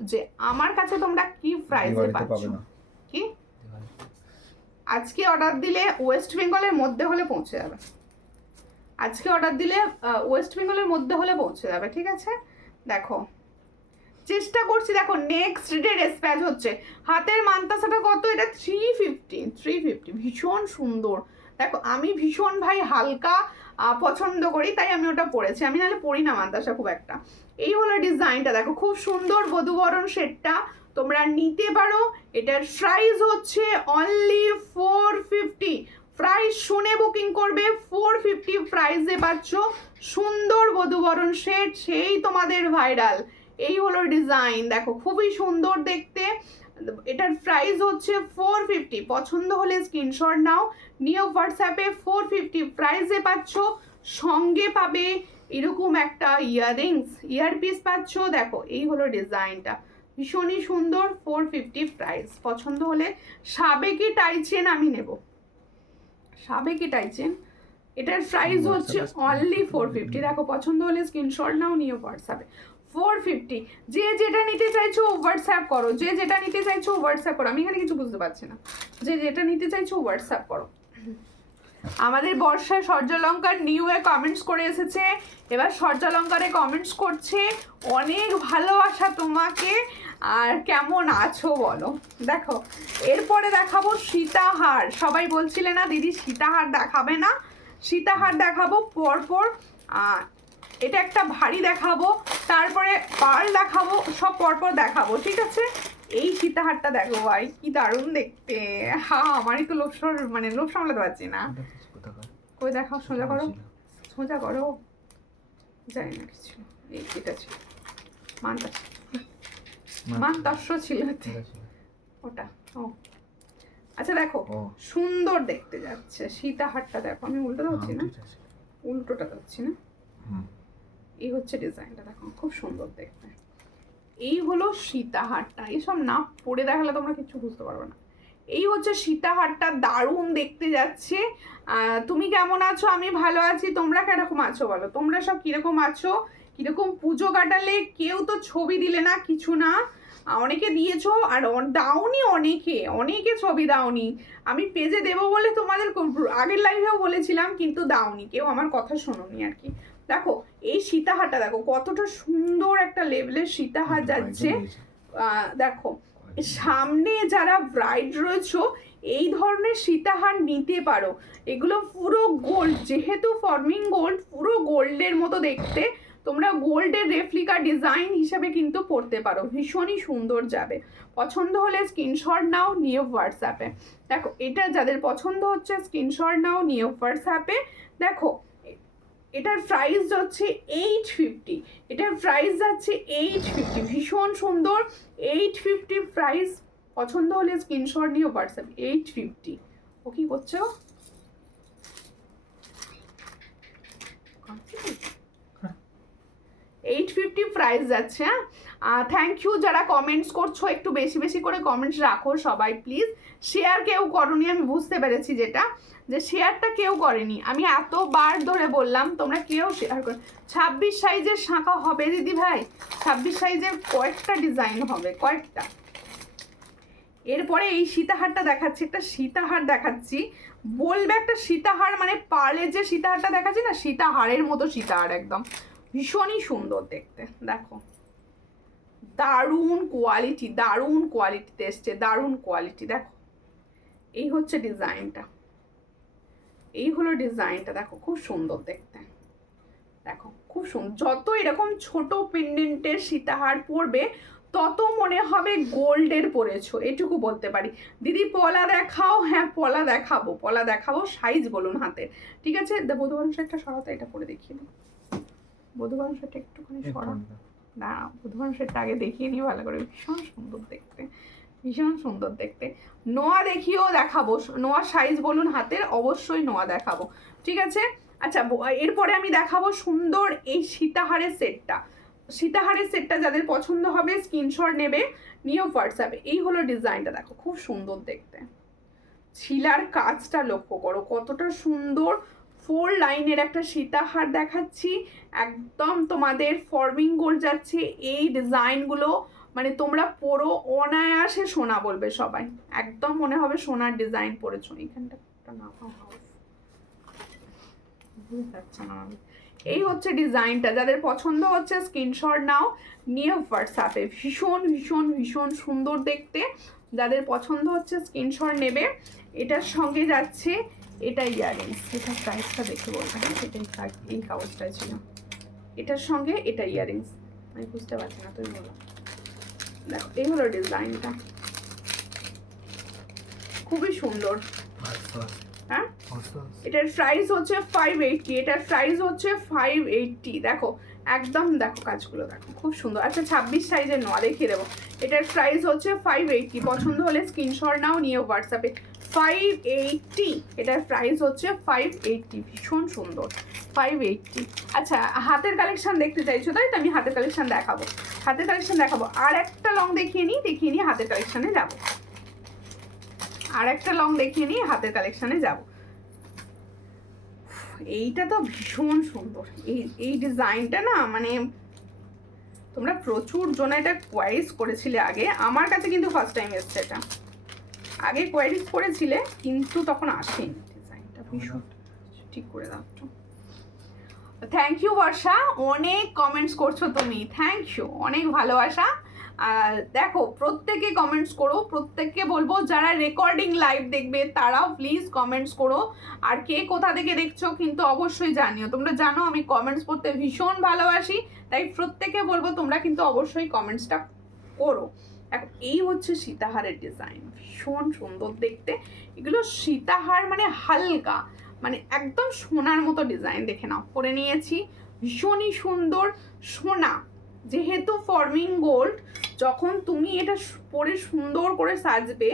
যে আমার কাছে তোমরা কি প্রাইসে পাচ্ছ। কি আজকে অর্ডার দিলে ওয়েস্ট বেঙ্গলের মধ্যে হলে পৌঁছে যাবে, আজকে অর্ডার দিলে ওয়েস্ট বেঙ্গলের মধ্যে হলে পৌঁছে যাবে, ঠিক আছে। দেখো চেষ্টা করছি। দেখো নেক্সট ডে রেসপ্যাচ হচ্ছে। হাতের মান্তাসাটা কত? এটা 350, ভীষণ সুন্দর। দেখো আমি ভীষণ ভাই হালকা পছন্দ করি, তাই আমি ওটা পরেছি, আমি নাহলে পরি না মান্তাসা খুব একটা। এই হলো ডিজাইনটা, দেখো খুব সুন্দর বধূবরণ সেটটা তোমরা নিতে পারো। এটার প্রাইস হচ্ছে অনলি 450। প্রাইস শুনে বুকিং করবে, 450 প্রাইসে পাচ্ছ সুন্দর বধূবরণ সেট, সেই তোমাদের ভাইরাল। এই হলো ডিজাইন, দেখো খুবই সুন্দর দেখতে। এটার প্রাইস হচ্ছে 450। পছন্দ হলে স্ক্রিনশট নাও, নিয়ে হোয়াটসঅ্যাপে। 450 প্রাইসে পাচ্ছ, সঙ্গে পাবে এরকম একটা ইয়াররিংস, ইয়ারপিস পাচ্ছ। দেখো এই হলো ডিজাইনটা, ভীষণই সুন্দর। 450 প্রাইস। পছন্দ হলে সাবেকি টাইচেন আমি নেব, সাবেকি টাইচেন। এটার প্রাইস হচ্ছে অনলি 450। দেখো পছন্দ হলে স্ক্রিনশট নাও, নিয়ে হোয়াটসঅ্যাপে। 450। যে যেটা নিতে চাইছো হোয়াটসঅ্যাপ করো, যে যেটা নিতে চাইছো হোয়াটসঅ্যাপ করো। আমি এখানে কিছু বুঝতে পারছি না, যে যেটা নিতে চাইছো হোয়াটসঅ্যাপ করো। আমাদের বর্ষা সূর্যালঙ্কার নিউ এ কমেন্টস করে এসেছে, এবার সূর্যালঙ্কারে কমেন্টস করছে। অনেক ভালোবাসা তোমাকে, আর কেমন আছো বলো। দেখো এরপরে দেখাবো সীতাহার। সবাই বলছিলে না দিদি সীতাহার দেখাবে না, সীতাহার দেখাবো পরপর। এটা একটা ভারী দেখাবো, তারপরে পার্ল দেখাবো, সব পরপর দেখাবো, ঠিক আছে। এই সীতাহারটা দেখো ভাই কি দারুণ দেখতে। আমারই তো মানে লোভ সামলাতে পারছি না। কই দেখাও, সোজা করো, সোজা করো। জানি না কিছু, এটা ছিল মানতাস্য ছিল ওটা। ও আচ্ছা দেখো সুন্দর দেখতে যাচ্ছে সীতাহারটা, দেখো আমি উল্টো হচ্ছি না, উল্টোটা হচ্ছি না, এই হচ্ছে ডিজাইনটা, দেখো খুব সুন্দর দেখতে। এই হলো সীতাহারটা, এইসব না পরে দেখালে তোমরা কিছু বুঝতে পারবে না। এই হচ্ছে সীতাহারটা, দারুণ দেখতে যাচ্ছে। তুমি কেমন আছো? আমি ভালো আছি, তোমরা কিরকম আছো বলো? তোমরা সব কিরকম আছো? কিরকম পুজো কাটালে? কেউ তো ছবি দিলে না, কিছু না। অনেকে দিয়েছো আর দাওনি, অনেকে ছবি দাওনি। আমি পেজে দেবো বলে তোমাদের আগের লাইভেও বলেছিলাম, কিন্তু দাওনি, কেউ আমার কথা শোনোনি আর কি। দেখো এই সীতাহারটা দেখো কতটা সুন্দর একটা লেভেলের সীতাহার যাচ্ছে। দেখো সামনে যারা ব্রাইড রয়েছো এই ধরনের সীতাহার নিতে পারো। এগুলো পুরো গোল্ড, যেহেতু ফর্মিং গোল্ড, পুরো গোল্ডের মতো দেখতে। তোমরা গোল্ডের রেপ্লিকা ডিজাইন হিসেবে কিন্তু পরতে পারো, ভীষণই সুন্দর যাবে। পছন্দ হলে স্ক্রিনশট নাও, নিয়ে হোয়াটসঅ্যাপে। দেখো এটা যাদের পছন্দ হচ্ছে স্ক্রিনশট নাও, নিয়ে হোয়াটসঅ্যাপে। দেখো এটার প্রাইস যাচ্ছে 850, এটার প্রাইস যাচ্ছে 850, ভীষণ সুন্দর 850 প্রাইস। পছন্দ হলে স্ক্রিনশট নিয়ে হোয়াটসঅ্যাপ। 850 ও কি করছো? 850 প্রাইস যাচ্ছে। থ্যাংক ইউ যারা কমেন্টস করছো, একটু বেশি বেশি করে কমেন্টস রাখো সবাই প্লিজ। শেয়ার কেউ করনি, আমি বুঝতে পেরেছি যেটা, যে শেয়ারটা কেউ করেনি। আমি এতবার ধরে বললাম তোমরা কেউ শেয়ার করো। 26 সাইজের শাঁখা হবে দিদি ভাই, 26 সাইজের কয়েকটা ডিজাইন হবে, কয়েকটা। এরপরে এই সীতাহারটা দেখাচ্ছি, একটা সীতাহার দেখাচ্ছি। বলবে একটা সীতাহার মানে পার্লের যে সীতাহারটা দেখাচ্ছি না, সীতাহারের মতো সীতাহার, একদম ভীষণই সুন্দর দেখতে। দেখো দারুণ কোয়ালিটি, দারুণ কোয়ালিটিতে এসছে, দারুণ কোয়ালিটি। দেখো এই হচ্ছে ডিজাইনটা, এই হলো ডিজাইনটা, দেখো খুব সুন্দর দেখতে। দেখো খুব সুন্দর, যত এরকম ছোট পেন্ডেন্টের সীতাহার পরবে তত মনে হবে গোল্ডের পরেছো, এটুকু বলতে পারি। দিদি পলা দেখাও। হ্যাঁ পলা দেখাবো, পলা দেখাবো। সাইজ বলুন হাতে, ঠিক আছে? বধূবরণ সেটটা সরাতে, এটা পরে দেখিয়ে দিই। বধূবরণ সেটটা একটুখানি সরা না, বধূবরণ সেটটা আগে দেখিয়ে নিই ভালো করে। ভীষণ সুন্দর দেখতে, ভীষণ সুন্দর দেখতে। নোয়া দেখিও, দেখাবো। নোয়া সাইজ বলুন হাতের, অবশ্যই নোয়া দেখাবো, ঠিক আছে? আচ্ছা এরপরে আমি দেখাবো সুন্দর এই সীতাহারের সেটটা। সীতাহারের সেটটা যাদের পছন্দ হবে স্ক্রিনশট নেবে, নিয়ে হোয়াটসঅ্যাপে। এই হলো ডিজাইনটা, দেখো খুব সুন্দর দেখতে। ছিলার কাজটা লক্ষ্য করো কতটা সুন্দর। 4 লাইনের একটা সীতাহার দেখাচ্ছি, একদম তোমাদের ফর্মিং গোল্ড যাচ্ছে। এই ডিজাইনগুলো মানে তোমরা পরো অনায়াসে সোনা বলবে সবাই, একদম মনে হবে সোনার ডিজাইন পরেছো। এইখানটা না যাচ্ছে না। এই হচ্ছে ডিজাইনটা, যাদের পছন্দ হচ্ছে স্ক্রিনশট নাও, নিয়ে হোয়াটসঅ্যাপে। ভীষণ ভীষণ ভীষণ সুন্দর দেখতে, যাদের পছন্দ হচ্ছে স্ক্রিনশট নেবে। এটার সঙ্গে যাচ্ছে এটা ইয়ারিংস, এটার প্রাইসটা দেখে বলবেন, এটাই এই কাগজটাই ছিল। এটার সঙ্গে এটা ইয়ারিংস, আমি বুঝতে পারছি না, তুমি বলো। দেখো এই হলো ডিজাইনটা, খুবই সুন্দর। হ্যাঁ এটার প্রাইস হচ্ছে 580, এটার প্রাইস হচ্ছে 580। দেখো একদম, দেখো কাজগুলো দেখো খুব সুন্দর। আচ্ছা 26 সাইজের নোয়া দেখিয়ে দেবো। এটার প্রাইস হচ্ছে 580, পছন্দ হলে স্ক্রিনশট নাও, নিয়ে হোয়াটসঅ্যাপে। 580, এটার প্রাইস হচ্ছে 580, ভীষণ সুন্দর 580। আচ্ছা হাতের কালেকশন দেখতে চাইছো তাই তো? আমি হাতের কালেকশন দেখাবো, হাতের কালেকশন দেখাবো। আর একটা লং দেখিয়ে নিই হাতের কালেকশনে যাবো। আর একটা লং দেখিয়ে নিই, হাতের কালেকশনে যাব। এইটা তো ভীষণ সুন্দর, এই ডিজাইনটা না মানে তোমরা প্রচুর জন এটা কোয়ারিজ করেছিলে আগে, আমার কাছে কিন্তু ফার্স্ট টাইম এসছে এটা। আগে কোয়ারিজ করেছিলে কিন্তু তখন আসেনি ডিজাইনটা। ভীষণ ঠিক করে দাও একটু। থ্যাংক ইউ বর্ষা, অনেক কমেন্টস করছো তুমি, থ্যাংক ইউ, অনেক ভালোবাসা। আর দেখো প্রত্যেকে কমেন্টস করো, প্রত্যেককে বলবো যারা রেকর্ডিং লাইভ দেখবে তারাও প্লিজ কমেন্টস করো। আর কে কোথা থেকে দেখছো কিন্তু অবশ্যই জানিও। তোমরা জানো আমি কমেন্টস করতে ভীষণ ভালোবাসি, তাই প্রত্যেকে বলবো তোমরা কিন্তু অবশ্যই কমেন্টসটা করো। দেখো এই হচ্ছে সীতাহারের ডিজাইন, ভীষণ সুন্দর দেখতে। এগুলো সীতাহার মানে হালকা, মানে একদম সোনার মতো ডিজাইন। দেখে নাও পরে নিয়েছি, ভীষণই সুন্দর সোনা। যেহেতু ফর্মিং গোল্ড, যখন তুমি এটা পরে সুন্দর করে সাজবে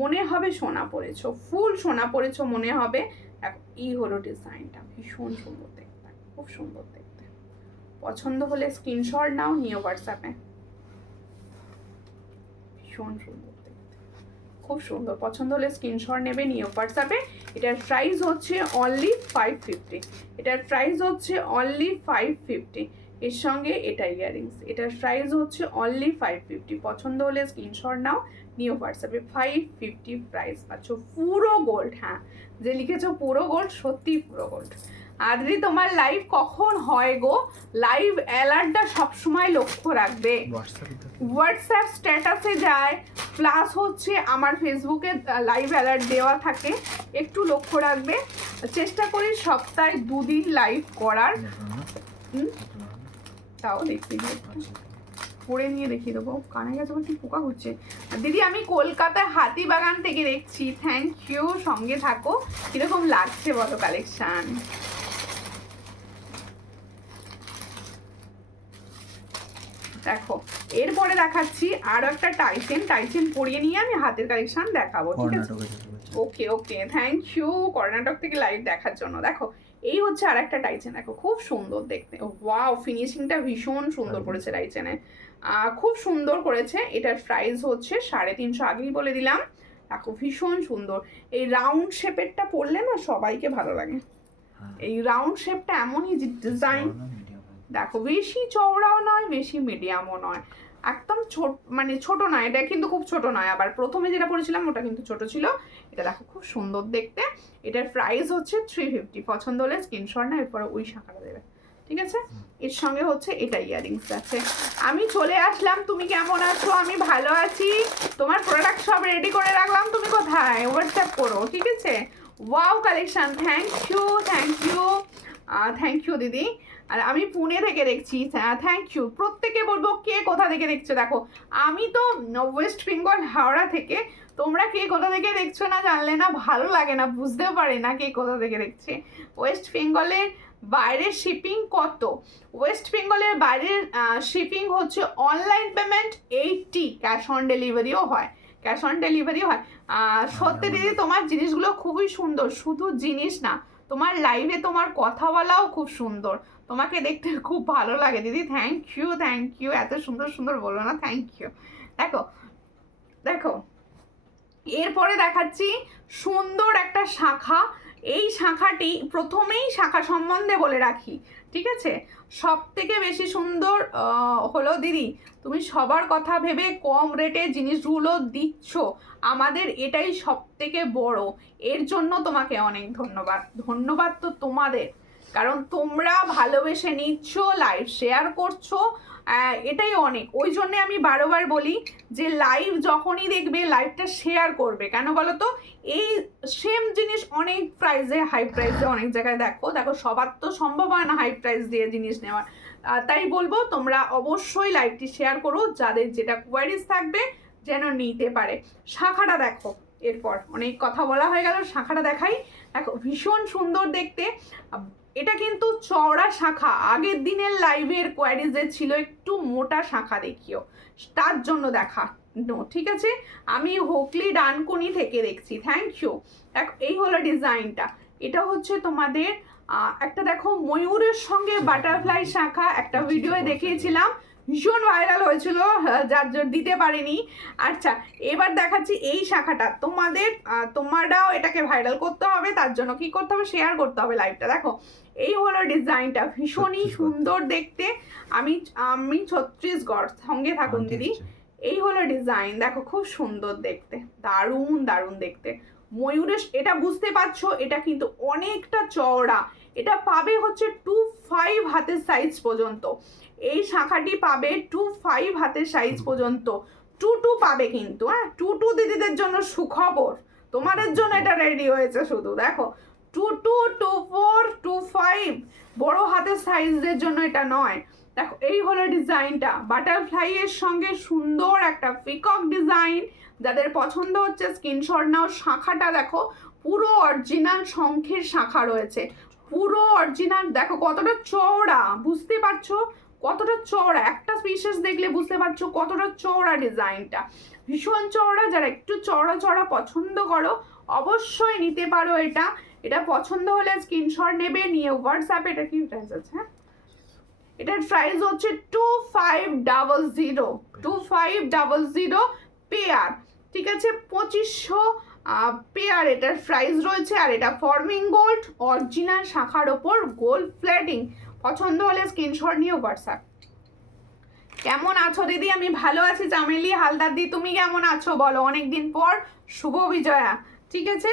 মনে হবে সোনা পরেছো, ফুল সোনা পরেছো মনে হবে। দেখো এই হলো ডিজাইনটা, ভীষণ সুন্দর দেখতে, খুব সুন্দর দেখতে। পছন্দ হলে স্ক্রিনশট নাও, নিও হোয়াটসঅ্যাপে। ভীষণ সুন্দর দেখতে, খুব সুন্দর। পছন্দ হলে স্ক্রিনশট নেবে, নিও হোয়াটসঅ্যাপে। এটার প্রাইস হচ্ছে অনলি 550। এটার প্রাইস হচ্ছে অনলি 550। এর সঙ্গে এটা ইয়ারিংস, এটার প্রাইস হচ্ছে অনলি 550। পছন্দ হলে স্ক্রিনশট নাও, নিও হোয়াটসঅ্যাপে। 550 প্রাইস পাচ্ছ, পুরো গোল্ড। হ্যাঁ, যে লিখেছো পুরো গোল্ড, সত্যি পুরো গোল্ড। আর দিদি তোমার লাইভ কখন হয় গো? লাইভ অ্যালার্টটা সবসময় লক্ষ্য রাখবে, হোয়াটসঅ্যাপ স্ট্যাটাসে যায়, প্লাস হচ্ছে আমার ফেসবুকে লাইভ অ্যালার্ট দেওয়া থাকে, একটু লক্ষ্য রাখবে। চেষ্টা করি সপ্তাহে 2 দিন লাইভ করার। তাও দেখতে পরে নিয়ে দেখিয়ে দেবো, কানে গেছে কি পোকা হচ্ছে। দিদি আমি কলকাতায় হাতিবাগান থেকে দেখছি, থ্যাংক ইউ, সঙ্গে থাকো। কিরকম লাগছে বলো কালেকশন? দেখো এরপরে দেখাচ্ছি আরো একটা টাইসেন পরিয়ে নিয়ে আমি হাতের কালেকশন দেখাবো, ঠিক আছে? Okay okay, thank you Karnataka থেকে লাইভ দেখার জন্য। দেখো এই হচ্ছে আর একটা টাইসেন, দেখো খুব সুন্দর দেখতে, ওয়াও ফিনিশিংটা ভীষণ সুন্দর করেছে টাইসেনের, খুব সুন্দর করেছে। এটার প্রাইস হচ্ছে 350, আগেই বলে দিলাম। দেখো ভীষণ সুন্দর, এই রাউন্ড শেপেরটা পরলে না সবাইকে ভালো লাগে। এই রাউন্ড শেপটা এমনই ডিজাইন, দেখো বেশি চওড়াও নয়, বেশি মিডিয়ামও নয়, একদম ছোট, মানে ছোট নয়, এটা কিন্তু খুব ছোট নয়। আবার প্রথমে যেটা পরেছিলাম ওটা কিন্তু ছোট ছিল। এটা দেখো খুব সুন্দর দেখতে। এটার প্রাইস হচ্ছে 350। পছন্দ হলে স্ক্রিনশট না, এরপরে ওই শাখাটা দেবে, ঠিক আছে? এর সঙ্গে হচ্ছে এটা ইয়ারিংস আছে। আমি চলে আসলাম, তুমি কেমন আছো? আমি ভালো আছি। তোমার প্রোডাক্ট সব রেডি করে রাখলাম, তুমি কোথায়? হোয়াটসঅ্যাপ করো, ঠিক আছে? Wow collection, thank you thank you thank you দিদি। আর আমি পুনে থেকে দেখছি, থ্যাংক ইউ। প্রত্যেকে বলবো কে কোথা থেকে দেখছো। দেখো আমি তো ওয়েস্ট বেঙ্গল হাওড়া থেকে, তোমরা কে কোথা থেকে দেখছো না জানলে না ভালো লাগে না, বুঝতেও পারে না কে কোথা থেকে দেখছে। ওয়েস্ট বেঙ্গলের বাইরের শিপিং কত? ওয়েস্ট বেঙ্গলের বাইরের শিপিং হচ্ছে অনলাইন পেমেন্ট 80, ক্যাশ অন ডেলিভারিও হয়, ক্যাশ অন ডেলিভারিও হয়। সত্যি দিদি তোমার জিনিসগুলো খুবই সুন্দর, শুধু জিনিস না, তোমার লাইভে তোমার কথা বলাও খুব সুন্দর, তোমাকে দেখতে খুব ভালো লাগে দিদি। থ্যাংক ইউ, এত সুন্দর সুন্দর বলো না, থ্যাংক ইউ। দেখো দেখো এরপরে দেখাচ্ছি সুন্দর একটা শাখা। এই শাখাটি প্রথমেই শাখা সম্বন্ধে বলে রাখি, ঠিক আছে? সব থেকে বেশি সুন্দর হলো দিদি, তুমি সবার কথা ভেবে কম রেটে জিনিসগুলো দিচ্ছ, আমাদের এটাই সব থেকে বড়। এর জন্য তোমাকে অনেক ধন্যবাদ। ধন্যবাদ তো তোমাদের, কারণ তোমরা ভালোবেসে নিচ্ছ, লাইভ শেয়ার করছো, এটাই অনেক। ওই জন্যে আমি বারবার বলি যে লাইভ যখনই দেখবে লাইভটা শেয়ার করবে। কেন বলো তো? এই সেম জিনিস অনেক প্রাইসে, হাই প্রাইসে অনেক জায়গায় দেখো, সবার তো সম্ভব হয় না হাই প্রাইস দিয়ে জিনিস নেওয়ার। তাই বলবো তোমরা অবশ্যই লাইভটি শেয়ার করো, যাদের যেটা কোয়ারিজ থাকবে যেন নিতে পারে। শাখাটা দেখো, এরপর অনেক কথা বলা হয়ে গেল, শাখাটা দেখাই। দেখো ভীষণ সুন্দর দেখতে, এটা কিন্তু চওড়া শাখা। আগের দিনের লাইভের কোয়ারিজে ছিল একটু মোটা শাখা, দেখিও তার জন্য দেখা, ঠিক আছে? আমি হুগলি ডানকুনি থেকে দেখছি, থ্যাংক ইউ। দেখো এই হলো ডিজাইনটা, এটা হচ্ছে তোমাদের একটা দেখো ময়ূরের সঙ্গে বাটারফ্লাই শাখা, একটা ভিডিওয়ে দেখিয়েছিলাম, ভীষণ ভাইরাল হয়েছিল, যার জন্য দিতে পারিনি। আচ্ছা এবার দেখাচ্ছি এই শাখাটা, তোমারাও এটাকে ভাইরাল করতে হবে, তার জন্য কি করতে হবে? শেয়ার করতে হবে লাইভটা। দেখো এই হলো ডিজাইনটা, ভীষণই সুন্দর দেখতে। আমি ছত্তিশগড়, সঙ্গে থাকুন দিদি। এই হলো ডিজাইন, দেখো খুব সুন্দর দেখতে, দারুণ দারুণ দেখতে। ময়ূরের, এটা বুঝতে পারছো, এটা কিন্তু অনেকটা চওড়া। এটা পাবে হচ্ছে 2.5 হাতের সাইজ পর্যন্ত। এই শাখাটি পাবে 2.5 হাতের সাইজ পর্যন্ত, 2 পাবে কিন্তু। হ্যাঁ, 2 দিদিদের জন্য সুখবর, তোমাদের জন্য এটা রেডি হয়েছে শুধু। দেখো 2, 4, 2.5 বড় হাতের সাইজের জন্য এটা নয়। দেখো এই হলো ডিজাইনটা, বাটারফ্লাই এর সঙ্গে সুন্দর একটা পিকক ডিজাইন। যাদের পছন্দ হচ্ছে স্ক্রিনশট নাও। শাখাটা দেখো পুরো অরিজিনাল শঙ্খের শাখা রয়েছে, পুরো অরিজিনাল। দেখো কতটা চওড়া, বুঝতে পারছো কতটা চওড়া? একটা পিসেস দেখলে বুঝতে পারছো কতটা চওড়া ডিজাইনটা, ভীষণ চওড়া, যারা একটু চওড়া চওড়া পছন্দ করো অবশ্যই নিতে পারো এটা। এটা পছন্দ হলে স্ক্রিনশট নেবে, নিয়ে হোয়াটসঅ্যাপে, এটা কি প্রাইস আছে, হ্যাঁ এটার প্রাইস হচ্ছে 2500 পেয়ার, ঠিক আছে 2500 পেয়ার এটার প্রাইস রয়েছে। আর এটা ফর্মিং গোল্ড অরিজিনাল শাখার ওপর গোল্ড প্লেটিং, পছন্দ হলে স্ক্রিনশট নিয়ে হোয়াটসঅ্যাপ। কেমন আছো দিদি? আমি ভালো আছি চামেলি হালদার দি, তুমি কেমন আছো বলো? অনেকদিন পর, শুভ বিজয়া। ঠিক আছে,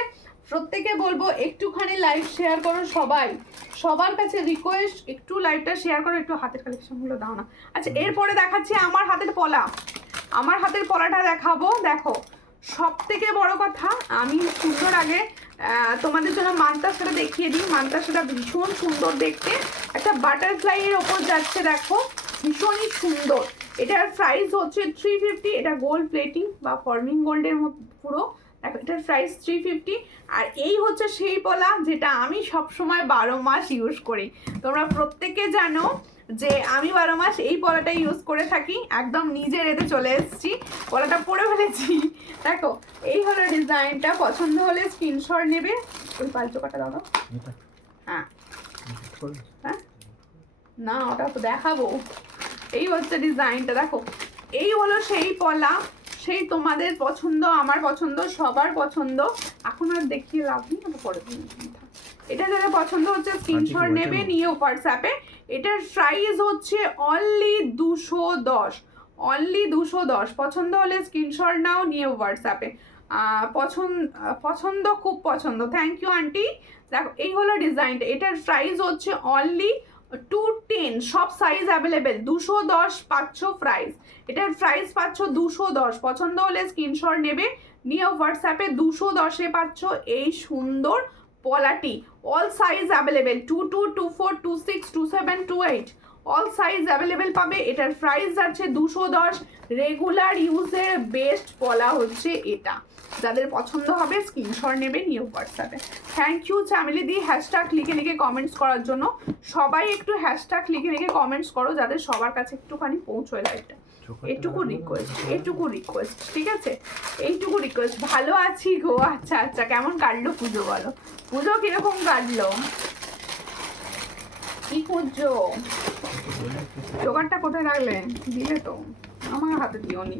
প্রত্যেকে বলবো একটুখানি লাইভ শেয়ার করো সবাই, সবার কাছে রিকোয়েস্ট একটু লাইভটা শেয়ার করো, একটু হাতের কালেকশনগুলো দাও না। আচ্ছা এরপরে দেখাচ্ছি আমার হাতের পলা, আমার হাতের পলাটা দেখাবো। দেখো সব থেকে বড় কথা, আমি সুন্দর আগে তোমাদের জন্য মানতাসাটা দেখিয়ে দিই। মানতাসাটা ভীষণ সুন্দর দেখতে, একটা বাটারফ্লাই এর ওপর যাচ্ছে, দেখো ভীষণই সুন্দর। এটার প্রাইস হচ্ছে 350, এটা গোল্ড প্লেটিং বা ফর্মিং গোল্ডের মতো পুরো, দেখো এটার প্রাইস 350। আর এই হচ্ছে সেই পলা যেটা আমি সবসময় 12 মাস ইউজ করি। তোমরা প্রত্যেকে জানো যে আমি 12 মাস এই পলাটা ইউজ করে থাকি, একদম নিজের এতে চলে এসেছি, পলাটা পরে ফেলেছি। দেখো এই হলো ডিজাইনটা, পছন্দ হলে স্ক্রিনশট নেবে। ওই পালচোকাটা দাও, হ্যাঁ হ্যাঁ না ওটা তো দেখাবো। এই হচ্ছে ডিজাইনটা, দেখো এই হলো সেই পলা, সেই তোমাদের পছন্দ, আমার পছন্দ, সবার পছন্দ। এখন আর দেখিয়ে লাভ নেই, ওটা পরে দিন। এটা যারা পছন্দ হচ্ছে স্ক্রিনশট নেবে, নিয়ে হোয়াটসঅ্যাপে। এটার প্রাইস হচ্ছে অনলি 210, অনলি 210। পছন্দ হলে স্ক্রিনশট নাও, নিয়ে হোয়াটসঅ্যাপে। পছন্দ খুব পছন্দ, থ্যাংক ইউ আন্টি। দেখো এই হলো ডিজাইনটা, এটার প্রাইস হচ্ছে অনলি 210, সব সাইজ অ্যাভেলেবেল, 210 পাচ্ছ প্রাইস। এটার প্রাইস পাচ্ছ 210, পছন্দ হলে স্ক্রিনশট নেবে, নিয়ে হোয়াটসঅ্যাপে। 210-এ পাচ্ছ এই সুন্দর পলাটি, all size available, 22, 24, 26, 27, 28 all size available পাবে। এটার প্রাইস যাচ্ছে 210, রেগুলার ইউজের বেস্ট পলা হচ্ছে এটা। যাদের পছন্দ হবে স্ক্রিনশট নেবে, নিয়ে হোয়াটসঅ্যাপে। থ্যাংক ইউ চামেলি দি হ্যাশট্যাগ লিখে লিখে কমেন্টস করার জন্য। সবাই একটু হ্যাশট্যাগ লিখে লিখে কমেন্টস করো, যাদের সবার কাছে একটুখানি পৌঁছয় লাইভটা। এটুকু রিকোয়েস্ট, এটুকু রিকোয়েস্ট, ঠিক আছে এইটুকু রিকোয়েস্ট। ভালো আছি গো, আচ্ছা আচ্ছা। কেমন কাটলো পুজো বলো? পুজো কিরকম কাটলো? কি খুঁজছো? জোগাড়টা কোথায় রাখলে? দিলে তো, আমার হাতে দিও নি।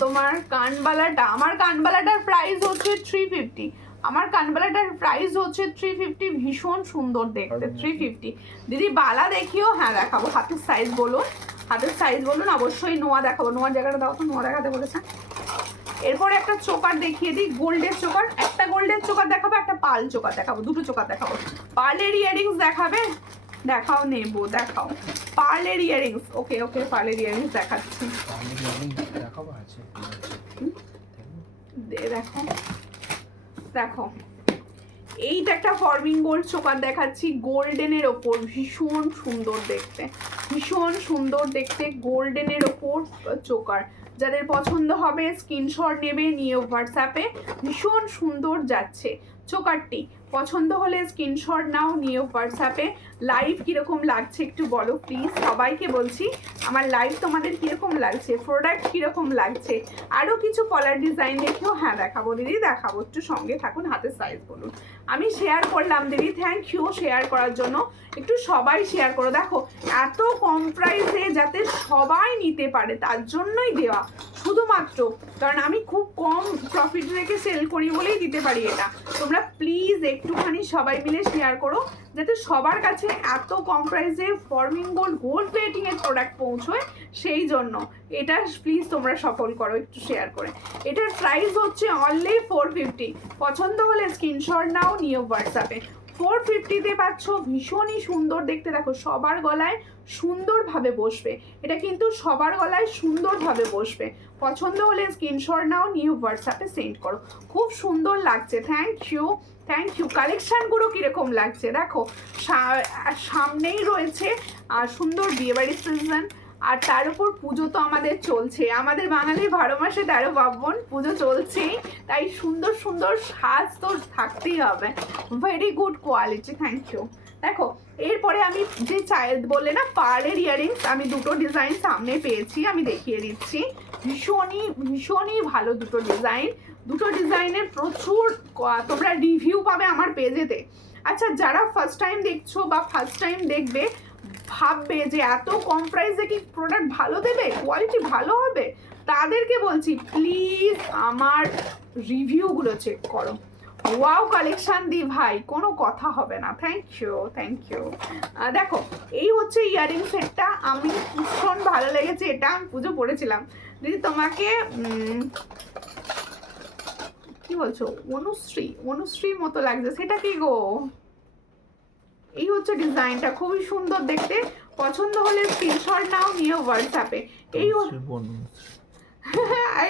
তোমার কানবালাটা, আমার কানবালাটার প্রাইস হচ্ছে 350, আমার কানবালাটার প্রাইস হচ্ছে 350, ভীষণ সুন্দর দেখতে 350। দিদি বালা দেখিও, হ্যাঁ দেখাবো। হাতের সাইজ বলুন, হাতের সাইজ বলুন, অবশ্যই নোয়া দেখাবো। নোয়ার জায়গাটা দাও তো, নোয়া দেখাতে বলেছে। এরপরে একটা চোকার দেখিয়ে দিই, গোল্ডের চোকার, একটা গোল্ডের চোকার দেখাবো, একটা পাল চোকার দেখাবো, দুটো চোকার দেখাবো। পার্লের ইয়ারিংস দেখাবে? দেখাও, নেবো, দেখাও পার্লের ইয়ারিংস। ওকে ওকে, পার্লের ইয়ারিংস দেখাচ্ছি, দেখো দেখো এইটা একটা ফর্মিং গোল্ড চোকার দেখাচ্ছি, গোল্ডেনের ওপর, ভীষণ সুন্দর দেখতে, ভীষণ সুন্দর দেখতে গোল্ডেনের ওপর চোকার। যাদের পছন্দ হবে স্ক্রিনশট নেবে, নিয়ে হোয়াটসঅ্যাপে। ভীষণ সুন্দর যাচ্ছে চোকারটি, পছন্দ হলে স্ক্রিনশট নাও, নিয়ে হোয়াটসঅ্যাপে। লাইভ কীরকম লাগছে একটু বলো প্লিজ, সবাইকে বলছি আমার লাইভ তোমাদের কীরকম লাগছে, প্রোডাক্ট কীরকম লাগছে। আরও কিছু কলার ডিজাইন দেখেও, হ্যাঁ দেখাবো দিদি, দেখাবো, একটু সঙ্গে থাকুন। হাতের সাইজ বলুন, আমি শেয়ার করলাম দিদি, থ্যাংক ইউ শেয়ার করার জন্য। একটু সবাই শেয়ার করো, দেখো এত কম প্রাইসে যাতে সবাই নিতে পারে তার জন্যই দেওয়া, শুধুমাত্র কারণ আমি খুব কম প্রফিট রেখে সেল করি বলেই দিতে পারি এটা। তোমরা প্লিজ একটুখানি সবাই মিলে শেয়ার করো, যাতে সবার কাছে এত কম প্রাইসে ফর্মিং গোল্ড গোল্ড প্লেটিংয়ের প্রোডাক্ট পৌঁছয়, সেই জন্য এটা প্লিজ তোমরা সফল করো একটু শেয়ার করে। এটার প্রাইস হচ্ছে অনলি 450, পছন্দ হলে স্ক্রিনশট নাও, নিয়ে হোয়াটসঅ্যাপে। 450-তে পাচ্ছ, ভীষণই সুন্দর দেখতে, দেখো সবার গলায় সুন্দরভাবে বসবে, এটা কিন্তু সবার গলায় সুন্দরভাবে বসবে। পছন্দ হলে স্ক্রিনশট নাও, নিয়ে হোয়াটসঅ্যাপে সেন্ড করো। খুব সুন্দর লাগছে, থ্যাংক ইউ থ্যাংক ইউ। কালেকশানগুলো কীরকম লাগছে দেখো, সামনেই রয়েছে সুন্দর বিয়েবাড়ির সিজন, আর তার উপর পুজো তো আমাদের চলছে, আমাদের বাঙালির 12 মাসে 13 পার্বণ, পুজো চলছেই, তাই সুন্দর সুন্দর সাজ তো থাকতেই হবে। Very good quality, thank you. দেখো এরপরে আমি যে বললে না পার্লের ইয়ারিংস, আমি দুটো ডিজাইন সামনে পেয়েছি, আমি দেখিয়ে দিচ্ছি। ভীষণই ভালো দুটো ডিজাইন। দুটো ডিজাইনের প্রচুর তোমরা রিভিউ পাবে আমার পেজেতে। আচ্ছা, যারা ফার্স্ট টাইম দেখছো বা ফার্স্ট টাইম দেখবে, ভাববে যে এত কম প্রাইসে কি প্রোডাক্ট ভালো দেবে, কোয়ালিটি ভালো হবে, তাদেরকে বলছি প্লিজ আমার রিভিউগুলো চেক করো। ওয়াও কালেকশন দি ভাই, কোনো কথা হবে না। Thank you. দেখো এই হচ্ছে ইয়ারিং সেটটা, আমি ভীষণ ভালো লেগেছে এটা, আমি পুজো পড়েছিলাম। দিদি তোমাকে কি বলছো, অনুশ্রীর মতো লাগছে, সেটা কি গো? এই হচ্ছে ডিজাইনটা, খুবই সুন্দর দেখতে। পছন্দ হলে স্ক্রিনশট নাও, নিয়ে হোয়াটসঅ্যাপে।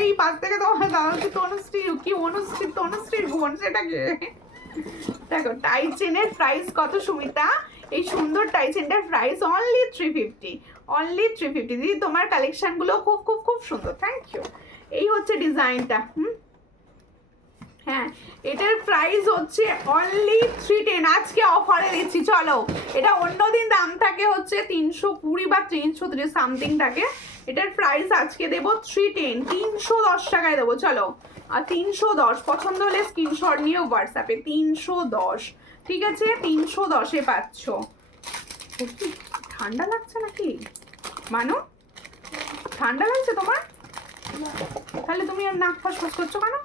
এই পাশ থেকে তোমার দাদা কি তনুশ্রীর বোন, সেটাকে দেখো। টাই চেনের প্রাইস কত সুমিতা? এই সুন্দর টাই চেনটার প্রাইস অনলি 350। দিদি তোমার কালেকশনগুলো খুব খুব খুব সুন্দর, থ্যাংক ইউ। এই হচ্ছে ডিজাইনটা। হ্যাঁ, এটার প্রাইস হচ্ছে অনলি 310। আজকে অফারে দিচ্ছি, চলো। এটা অন্যদিন দাম থাকে হচ্ছে 320 বা 330 সামথিং থাকে। এটার প্রাইস আজকে দেবো 310, 310 টাকায় দেবো, চলো। আর 310 পছন্দ হলে স্ক্রিনশট নিয়ে হোয়াটসঅ্যাপে 310, ঠিক আছে? 310-এ পাচ্ছ। ঠান্ডা লাগছে নাকি মানু? ঠান্ডা লাগছে তোমার? তাহলে তুমি আর নাক ফাঁস করছো কেন?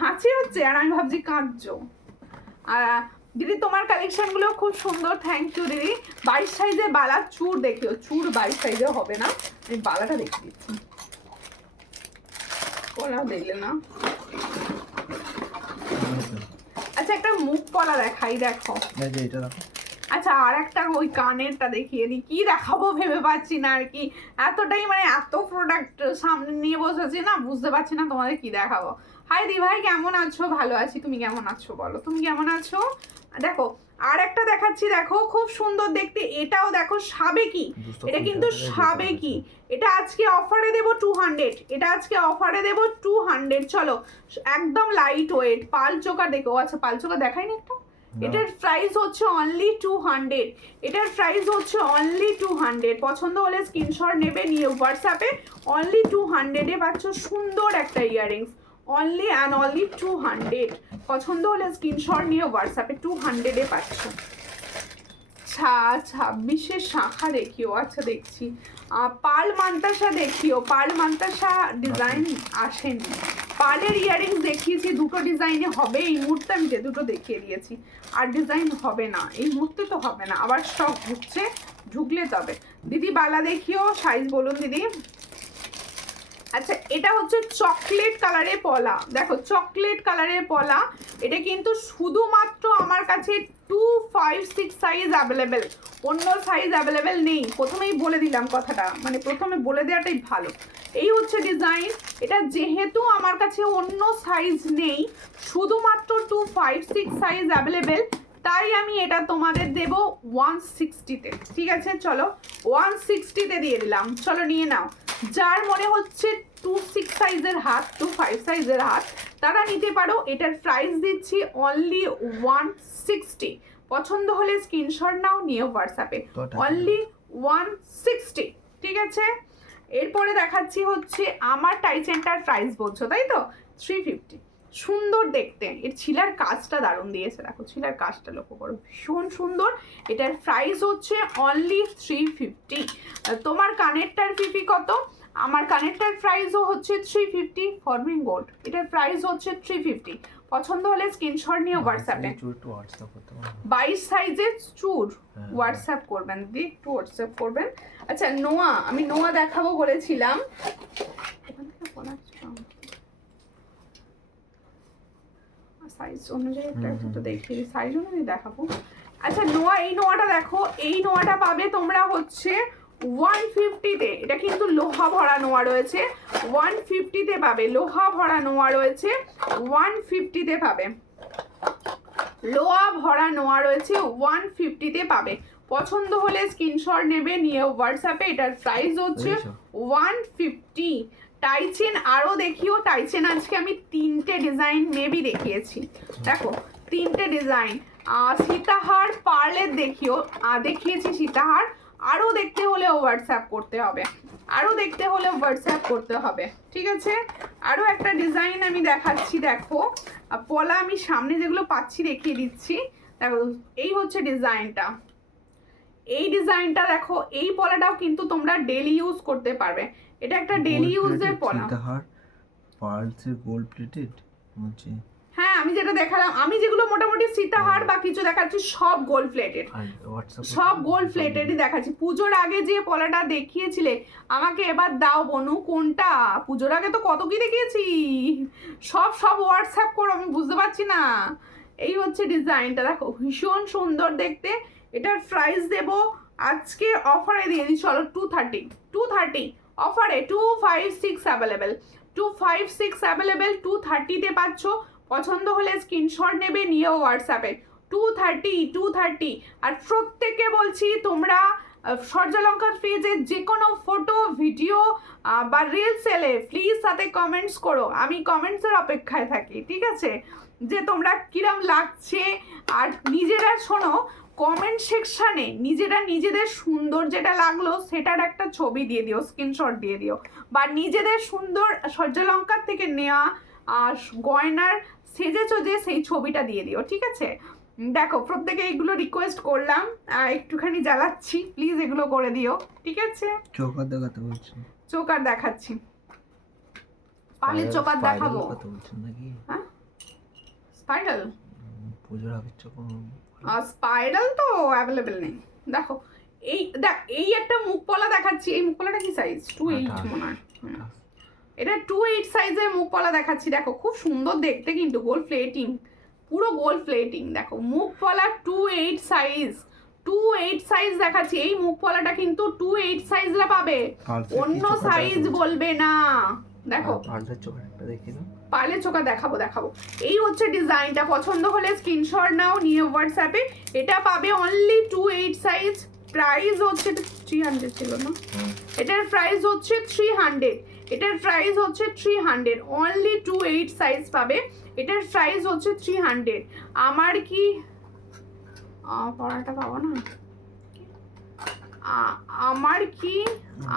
হাঁচি হচ্ছে, আর আমি ভাবছি কাঁদছো। দিদি তোমার কালেকশনগুলো খুব সুন্দর, থ্যাংক ইউ দিদি। 22 সাইজে বালার চূড় দেখিও, চূড় 22 সাইজে হবে না, আমি বালাটা দেখিয়ে দিচ্ছি। ওরাও দেখলে না। আচ্ছা, একটা মুখ পলা দেখাই, দেখো। আচ্ছা, আর একটা ওই কানেরটা দেখিয়ে দিই। কি দেখাবো ভেবে পাচ্ছি না আর কি, এতটাই মানে এত প্রোডাক্ট সামনে নিয়ে বসেছি না, বুঝতে পারছি না তোমাদের কি দেখাবো। হাই দি ভাই, কেমন আছো? ভালো আছি, তুমি কেমন আছো বলো, তুমি কেমন আছো? দেখো আর একটা দেখাচ্ছি, দেখো খুব সুন্দর দেখতে। এটাও দেখো সাবেকি, এটা কিন্তু সাবেকি। এটা আজকে অফারে দেবো 200, এটা আজকে অফারে দেবো 200। চলো, একদম লাইট ওয়েট, পাল চোকা দেখো। আচ্ছা, পাল চোকা দেখাইনি একটা। এটার প্রাইস হচ্ছে অনলি 200। এটার প্রাইস হচ্ছে অনলি 200। পছন্দ হলে স্ক্রিনশট নেবে, নিয়ে হোয়াটসঅ্যাপে অনলি 200-এ পাচ্ছ সুন্দর একটা ইয়াররিংস। Only and only 200। পছন্দ হলে স্ক্রিনশট নিয়ে হোয়াটসঅ্যাপে 200-এ পাচ্ছ। 26-এর শাখা দেখিও। আচ্ছা, দেখছি। পার্ল মান্তাসা দেখিও। পার্ল মান্তাসা ডিজাইন আসেনি। পার্লের ইয়ারিংস দেখিয়েছি, দুটো ডিজাইনে হবে। এই মুহূর্তে আমি যে দুটো দেখিয়ে দিয়েছি, আর ডিজাইন হবে না এই মুহূর্তে, তো হবে না, আবার স্টক ঢুকছে, ঢুকলে তবে। দিদি বালা দেখিও, সাইজ বলুন দিদি। আচ্ছা, এটা হচ্ছে চকলেট কালারের পলা, দেখো চকলেট কালারের পলা। এটা কিন্তু শুধুমাত্র আমার কাছে 256 সাইজ অ্যাভেলেবেল, অন্য সাইজ অ্যাভেলেবেল নেই। প্রথমেই বলে দিলাম কথাটা, মানে প্রথমে বলে দেওয়াটাই ভালো। এই হচ্ছে ডিজাইন। এটা যেহেতু আমার কাছে অন্য সাইজ নেই, শুধুমাত্র 256 সাইজ অ্যাভেলেবেল, তাই আমি এটা তোমাদের দেব 160-তে, ঠিক আছে? চলো 160-তে দিয়ে দিলাম, চলো নিয়ে নাও। যার মনে হচ্ছে 26 সাইজের হাত, 25 সাইজের হাত, তারা নিতে পারো। এটার প্রাইস দিচ্ছি অনলি 160। পছন্দ হলে স্ক্রিনশট নাও, নিয়ে হোয়াটসঅ্যাপে অনলি 160, ঠিক আছে? এরপরে দেখাচ্ছি হচ্ছে আমার টাইচেনটার প্রাইস বলছো তাই তো, 350। সুন্দর দেখতে, এর ছিলার কাজটা দারুণ দিয়েছে, দেখো ছিলার কাজটা লক্ষ্য করো, ভীষণ সুন্দর। এটার প্রাইস হচ্ছে অনলি 350। তোমার কানেরটার পিপি কত? আমার কানেরটার প্রাইসও হচ্ছে 350 ফরমিং গোল্ড। এটার প্রাইস হচ্ছে 350। পছন্দ হলে স্ক্রিনশট নিয়ে হোয়াটসঅ্যাপে 22 সাইজের চুর হোয়াটসঅ্যাপ করবেন, দিদি একটু হোয়াটসঅ্যাপ করবেন। আচ্ছা, নোয়া, আমি নোয়া দেখাবো বলেছিলাম, সাইজ অনুযায়ী একটা দেখিয়ে সাইজ অনুযায়ী দেখাবো। আচ্ছা, নোয়া, এই নোয়াটা দেখো, এই নোয়াটা পাবে তোমরা হচ্ছে 150-তে। এটা কিন্তু লোহা ভরা নোয়া রয়েছে, 150-তে পাবে। লোহা ভরা নোয়া রয়েছে, 150-তে পাবে। লোহা ভরা নোয়া রয়েছে, 150-তে পাবে। পছন্দ হলে স্ক্রিনশট নেবে, নিয়ে হোয়াটসঅ্যাপে। এটার প্রাইস হচ্ছে 150। টাইচেন আরও দেখিও। টাইচেন আজকে আমি 3টে ডিজাইন মেবি দেখিয়েছি, দেখো 3টে ডিজাইন। সীতাহার পার্লের দেখিয়েছি সীতাহার। আরও দেখতে হলে হোয়াটসঅ্যাপ করতে হবে, আরও দেখতে হলে হোয়াটসঅ্যাপ করতে হবে, ঠিক আছে। আরও একটা ডিজাইন আমি দেখাচ্ছি, দেখো পলা আমি সামনে যেগুলো পাচ্ছি দেখিয়ে দিচ্ছি। দেখো এই হচ্ছে ডিজাইনটা, এই ডিজাইনটা দেখো, এই পলাটাও কিন্তু তোমরা ডেলি ইউজ করতে পারবে। এটা একটা ডেলি ইউজের পলা। সীতাহার পার্লসের গোল্ড প্লেটেড হচ্ছে। হ্যাঁ আমি যেটা দেখালাম, আমি যেগুলো মোটামুটি সীতাহার বা কিছু দেখাচ্ছি সব গোল্ড প্লেটেড, সব গোল্ড প্লেটেডই দেখাচ্ছি। পুজোর আগে যে পলাটা দেখিয়েছিলে আমাকে এবার দাও বনু কোনটা, পুজোর আগে তো কত কি দেখিয়েছি, সব হোয়াটসঅ্যাপ করো, আমি বুঝতে পারছি না। এই হচ্ছে ডিজাইনটা, দেখো ভীষণ সুন্দর দেখতে। এটার প্রাইস দেবো আজকে অফারে দিয়ে দিই, চলো 230 অফারে 256 অ্যাভেলেবেল, 256 অ্যাভেলেবেল, 230-তে পাচ্ছ। পছন্দ হলে স্ক্রিনশট নেবে, নিয়ে হোয়াটসঅ্যাপে 230। আর প্রত্যেককে বলছি তোমরা সূর্যালঙ্কার পেজে যে কোনো ফটো ভিডিও বা রিলস এলে প্লিজ সাথে কমেন্টস করো, আমি কমেন্টসের অপেক্ষায় থাকি, ঠিক আছে, যে তোমরা কিরম লাগছে। আর নিজেরা শোনো, কমেন্ট সেকশানে নিজেদের সুন্দর যেটা লাগলো সেটার একটা ছবি দিয়ে দিও, স্ক্রিনশট দিয়ে দিও, বা নিজেদের সুন্দর সূর্যালঙ্কার থেকে নেওয়া গয়নার সেজেছো যে সেই ছবিটা দিয়ে দিও, ঠিক আছে। দেখো প্রত্যেকে এগুলো রিকোয়েস্ট করলাম, একটুখানি জ্বালাচ্ছি, প্লিজ এগুলো করে দিও, ঠিক আছে। চোকার দেখাতে বলছি, চোকার দেখাচ্ছি, পালের চোকার দেখাবো নাকি? হ্যাঁ স্পাইরাল, পুজোর আগের চোখ স্পাইরাল তো অ্যাভেলেবেল নেই। দেখো এই একটা মুখ পলা দেখাচ্ছি, এই মুখ পলাটা কি সাইজ 28 মনে হয়, এটা 28 সাইজের মুখ পলা দেখাচ্ছি। দেখো খুব সুন্দর দেখতে কিন্তু, গোল্ড প্লেটিং, পুরো গোল্ড প্লেটিং। দেখো মুখ পলা 28 সাইজ দেখাচ্ছি। এই মুখ পলাটা কিন্তু 28 সাইজরা পাবে, অন্য সাইজ বলবে না। দেখো পার্লের চোখা দেখাবো। এই হচ্ছে ডিজাইনটা, পছন্দ হলে স্ক্রিনশট নাও, নিয়ে হোয়াটসঅ্যাপে। এটা পাবে অনলি 28 সাইজ, প্রাইস হচ্ছে 300 ছিল না, এটার প্রাইস হচ্ছে 300, এটার প্রাইস হচ্ছে 300, অনলি 28 সাইজ পাবে, এটার প্রাইস হচ্ছে 300। আমার কি পড়াটা পাবো না, আমার কি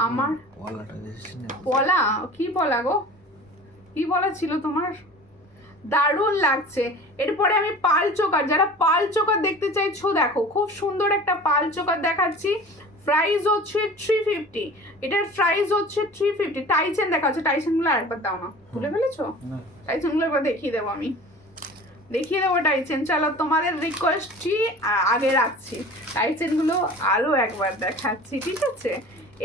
আমার পলা, কি পলা গো, কি বলা ছিল তোমার, দারুণ লাগছে। এরপরে আমি পাল চোকার, যারা পাল চোকার দেখতে চাইছো দেখো খুব সুন্দর একটা পাল চোকার দেখাচ্ছি, প্রাইস হচ্ছে 350, এটার প্রাইস হচ্ছে 350। টাইচেন দেখা হচ্ছে, টাইচেনগুলো আরেকবার দাও না, ভুলে ফেলেছো, টাইচেনগুলো একবার দেখিয়ে দেবো, আমি দেখিয়ে দেবো টাইচেন। চলো তোমাদের রিকোয়েস্টই আগে রাখছি, টাইচেনগুলো আরও একবার দেখাচ্ছি, ঠিক আছে।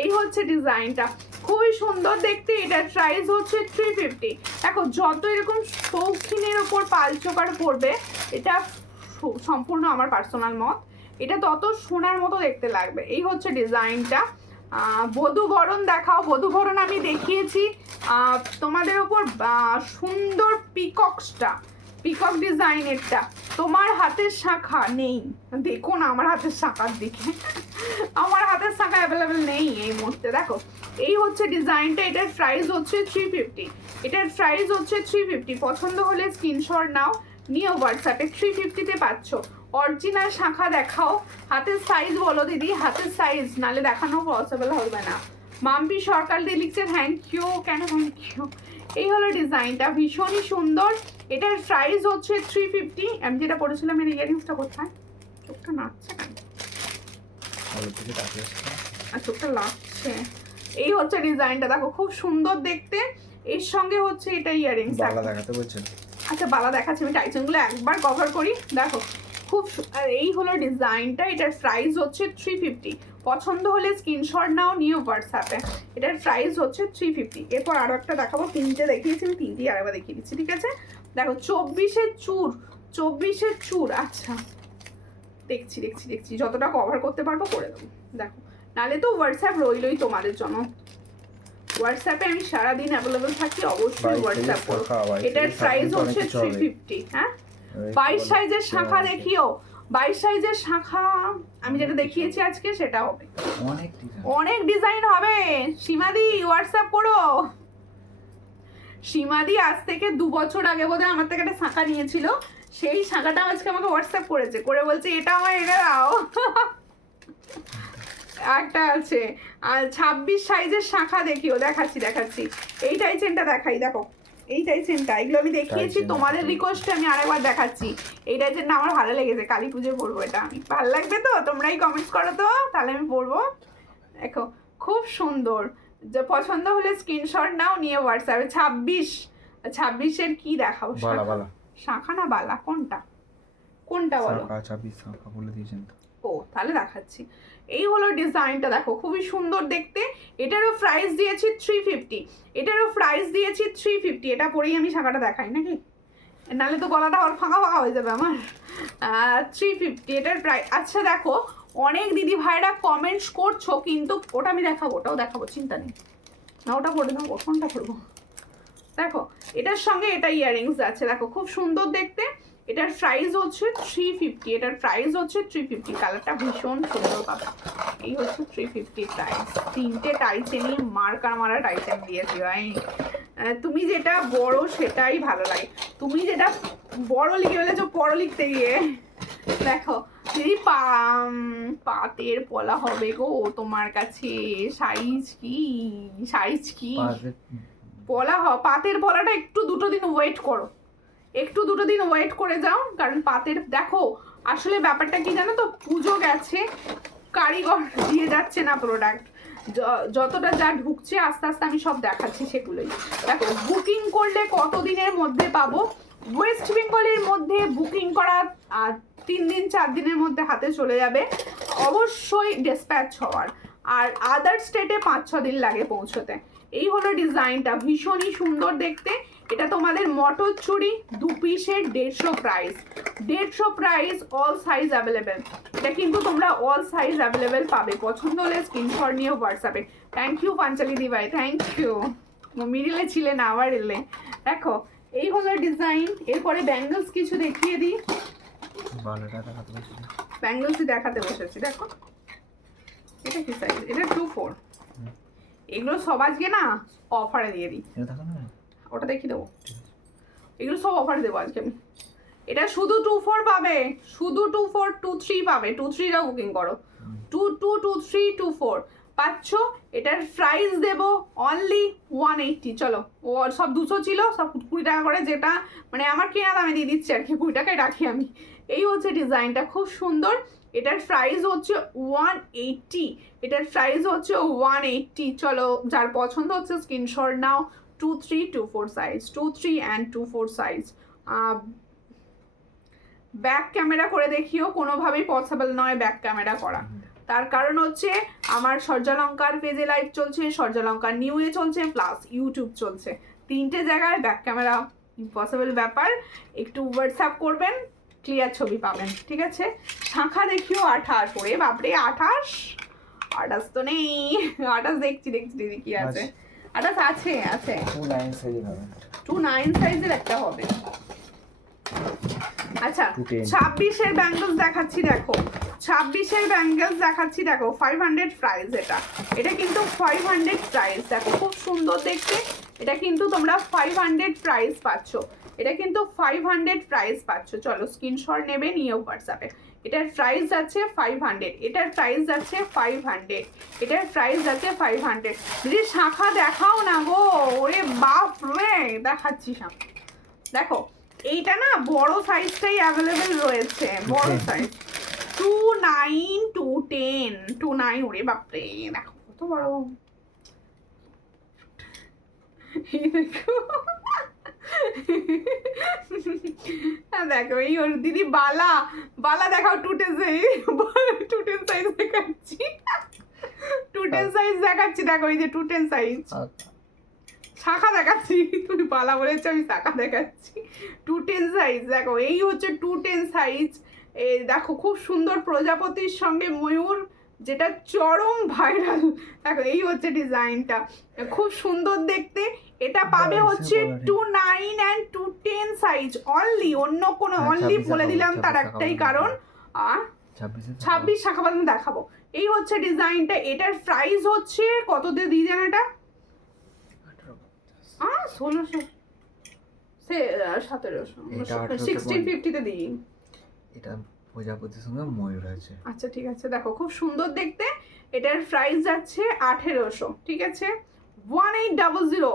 এই হচ্ছে ডিজাইনটা, খুবই সুন্দর দেখতে, এটার প্রাইস হচ্ছে 350। দেখো যত এরকম শৌখিনের ওপর পাল চোকার পড়বে, এটা সম্পূর্ণ আমার পার্সোনাল মত, এটা তত সোনার মতো দেখতে লাগবে। এই হচ্ছে ডিজাইনটা। বধূবরণ দেখাও, বধূবরণ আমি দেখিয়েছি তোমাদের ওপর, সুন্দর পিকক ডিজাইনেরটা। তোমার হাতের শাখা নেই, দেখো না আমার হাতের শাখার দিকে, আমার হাতের শাখা অ্যাভেলেবেল নেই এই মুহূর্তে। দেখো এই হচ্ছে ডিজাইনটা, এটার প্রাইস হচ্ছে 350, এটার প্রাইস হচ্ছে 350। পছন্দ হলে স্ক্রিনশট নাও, নিয়ে হোয়াটসঅ্যাপে 350-তে পাচ্ছ। অরিজিনাল শাখা দেখাও, হাতের সাইজ বলো দিদি, হাতের সাইজ নালে দেখানো পসিবল হবে না। মাম্পি সরকার দিয়ে লিখছে থ্যাংক ইউ, কেন থ্যাংক ইউ। এই হলো ডিজাইনটা, ভীষণই সুন্দর, এটার প্রাইস হচ্ছে 350। আমি যেটা পড়েছিলাম এর ইয়ারিংসটা কোথায়, চোখটা নাচছে কেন, আর চোখটা লাগছে। এই হচ্ছে ডিজাইনটা, দেখো খুব সুন্দর দেখতে, এর সঙ্গে হচ্ছে এটা ইয়ারিংস দেখাতে বলছেন। আচ্ছা বালা দেখাচ্ছি, আমি টাইচেনগুলো একবার কভার করি। দেখো খুব, আর এই হলো ডিজাইনটা, এটার প্রাইস হচ্ছে 350। পছন্দ হলে স্ক্রিনশট নাও, নিয়ে হোয়াটসঅ্যাপে, এটার প্রাইস হচ্ছে 350। এরপর আরও একটা দেখাবো, তিনটে দেখিয়েছি আমি, তিনটেই আরেকবার দেখিয়ে দিচ্ছি, ঠিক আছে। দেখো 24-এর চূড়, আচ্ছা দেখছি যতটা কভার করতে পারবো করে দেবো। দেখো নালে তো হোয়াটসঅ্যাপ রইলই তোমাদের জন্য, হোয়াটসঅ্যাপে আমি সারাদিন অ্যাভেলেবল থাকি, অবশ্যই হোয়াটসঅ্যাপ করো। এটার প্রাইস হচ্ছে 350। হ্যাঁ 22 সাইজের শাখা দেখিও, 22 সাইজের শাখা আমি যেটা দেখিয়েছি আজকে সেটা হবে, অনেক ডিজাইন হবে। সীমাদি হোয়াটসঅ্যাপ করো, সীমাদি আজ থেকে 2 বছর আগে বোধহয় আমার থেকে একটা শাখা নিয়েছিল, সেই শাঁখাটা আজকে আমাকে হোয়াটসঅ্যাপ করেছে, করে বলছে এটা আমার এনে দাও। একটা আছে আর 26 সাইজের শাঁখা, দেখিও দেখাচ্ছি। এইটাই চেনটা দেখাই, দেখো এইটাই চেনটা, এগুলো আমি দেখিয়েছি তোমাদের রিকোয়েস্টে, আমি আরেকবার দেখাচ্ছি। এইটাই চেনটা আমার ভালো লেগেছে, কালী পুজোয় পরবো এটা আমি, ভালো লাগবে তো? তোমরাই কমেন্টস করো তো, তাহলে আমি পরবো। দেখো খুব সুন্দর, যে পছন্দ হলে স্ক্রিনশট নাও, নিয়ে হোয়াটসঅ্যাপে 26-এর কি দেখাবো? শাঁখা না বালা, কোনটা বলো? 26 শাঁখা বলে দিয়েছেন তো। ও তাহলে দেখাচ্ছি। এই হলো ডিজাইনটা, দেখো খুবই সুন্দর দেখতে। এটারও প্রাইস দিয়েছি 350। এটা পরেই আমি শাঁখাটা দেখাই নাকি, নাহলে তো গলাটা আর ফাঁকা হয়ে যাবে আমার। 350 এটার প্রাইস। আচ্ছা দেখো, অনেক দিদি ভাইরা কমেন্টস করছো, কিন্তু ওটা আমি দেখাবো, ওটাও দেখাবো, চিন্তা নেই। না ওটা পরে দেবো, কোনটা করবো? দেখো এটার সঙ্গে এটা ইয়াররিংস আছে, দেখো খুব সুন্দর দেখতে। এটার প্রাইস হচ্ছে 350। কালারটা ভীষণ সুন্দর পাবে। এই হচ্ছে 350 প্রাইস। 3টে টাইচেনই মার্কার মারা টাইচেন দিয়েছি ভাই। তুমি যেটা বড় সেটাই ভালো লাগে, তুমি যেটা বড় লিখে ফেলেছো বড় লিখতে গিয়ে। দেখো দিদি পাতের পলা হবে গো তোমার কাছে, সাইজ কি পলা পাতের পলাটা একটু দুটো দিন ওয়েট করে যাও, কারণ পাতের দেখো আসলে ব্যাপারটা কি জানো তো, পুজো গেছে, কারিগর দিয়ে যাচ্ছে না প্রোডাক্ট, যতটা যা ঢুকছে আস্তে আস্তে আমি সব দেখাচ্ছি সেগুলোই। দেখো বুকিং করলে কতদিনের মধ্যে পাবো? ওয়েস্ট বেঙ্গলের মধ্যে বুকিং করা 3 দিন 4 দিনের মধ্যে হাতে চলে যাবে অবশ্যই, ডিসপ্যাচ হওয়ার। আর আদার স্টেটে 5-6 দিন লাগে পৌঁছতে। এই হলো ডিজাইনটা, ভীষণই সুন্দর দেখতে। এটা তোমাদের মটর চুড়ি 2 পিসের 150 প্রাইস, অল সাইজ অ্যাভেলেবেল। এটা কিন্তু তোমরা অল সাইজ অ্যাভেলেবেল পাবে, পছন্দ হলে স্ক্রিনশট নিয়ে হোয়াটসঅ্যাপে। থ্যাংক ইউ পাঞ্চালি দি ভাই, থ্যাংক ইউ। মিডিলে ছিলে না, আবার এলে। দেখো এই হলো ডিজাইন। এরপরে ব্যাঙ্গলস কিছু দেখিয়ে দিই। ব্যাঙ্গলসই দেখাতে বসেছি। দেখো এটা কি সাইজ? এটা 2-4। এগুলো সব আজকে না অফারে দিয়ে দিই, ওটা দেখিয়ে দেবো। এগুলো সব অফারে দেবো আজকে আমি। এটা শুধু 2-4 পাবে, শুধু 2-4, 2-3 পাবে। 2-3টা বুকিং করো, 2-2, 2-3, 2-4 পাচ্ছ। এটার প্রাইস দেবো অনলি 180। চলো, ও সব 200 ছিল, সব 20 টাকা করে, যেটা মানে আমার কেনা দামে দিয়ে দিচ্ছি আর কি, 20 টাকায় রাখি আমি। এই হচ্ছে ডিজাইনটা, খুব সুন্দর। এটার প্রাইস হচ্ছে 180। চলো, যার পছন্দ হচ্ছে screenshot now. 2-3, 2-4 size, 2-3 and 2-4 size. Back camera করে দেখিও, কোনোভাবেই পসিবল নয় ব্যাক ক্যামেরা করা। তার কারণ হচ্ছে আমার সূর্যালঙ্কার পেজে লাইভ চলছে, সূর্যালঙ্কার নিউয়ে চলছে, প্লাস ইউটিউব চলছে, 3টে জায়গায় ব্যাক ক্যামেরা ইম্পসিবল ব্যাপার। একটু হোয়াটসঅ্যাপ করবেন, ক্লিয়ার ছবি পাবেন, ঠিক আছে? শাঁখা দেখিও 28। ওরে বাপরে, 28 তো নেই, 28 দেখছি দিদি কি আছে। 28 আছে 29 সাইজের একটা হবে। আচ্ছা 26-এর ব্যাঙ্গলস দেখাচ্ছি, দেখো 26-এর ব্যাঙ্গলস দেখাচ্ছি, দেখো 500 প্রাইস। এটা কিন্তু 500 প্রাইস, দেখো খুব সুন্দর দেখতে। এটা কিন্তু তোমরা 500 প্রাইস পাচ্ছ, চলো স্ক্রিনশট নেবে, নিয়ে হোয়াটসঅ্যাপে। এটার প্রাইস যাচ্ছে 500, এটার প্রাইস যাচ্ছে 500, এটার প্রাইস যাচ্ছে 500। যদি শাঁখা দেখাও না গো, ওরে বাপ রে, দেখাচ্ছি শাঁখা। দেখো এইটা না বড় সাইজটাই অ্যাভেলেবেল রয়েছে, বড় সাইজ 2-9, 2-10, 2-9। ওরে বাপরে, দেখো কত বড়। দেখো এই ওর দিদি বালা দেখাও, 2-10 সাইজ দেখাচ্ছি, 2-10 সাইজ দেখাচ্ছি। দেখো এই যে 2-10 সাইজ শাঁখা দেখাচ্ছি, তুমি বালা বলেছো, আমি শাঁখা দেখাচ্ছি। 2-10 সাইজ, দেখো এই হচ্ছে 2-10 সাইজ। দেখো খুব সুন্দর প্রজাপতির সঙ্গে ময়ূর, যেটা চরম ভাইরাল। দেখো এই হচ্ছে ডিজাইনটা, খুব সুন্দর দেখতে। এটা পাবে হচ্ছে 2-9 and 2-10 সাইজ অনলি। অন্য কোনো অনলি বলে দিলাম তার একটাই কারণ, আর 26 শাখা বাঁধানো দেখাবো। এই হচ্ছে ডিজাইনটা। এটার প্রাইস হচ্ছে কত দিয়ে দিই জানো? এটা 1600 সে 1700 এটা 1650-তে দিই। এটা প্রজাপতির সঙ্গে ময়ূর আছে। আচ্ছা ঠিক আছে, দেখো খুব সুন্দর দেখতে। এটার প্রাইস যাচ্ছে 1800, ঠিক আছে। 1800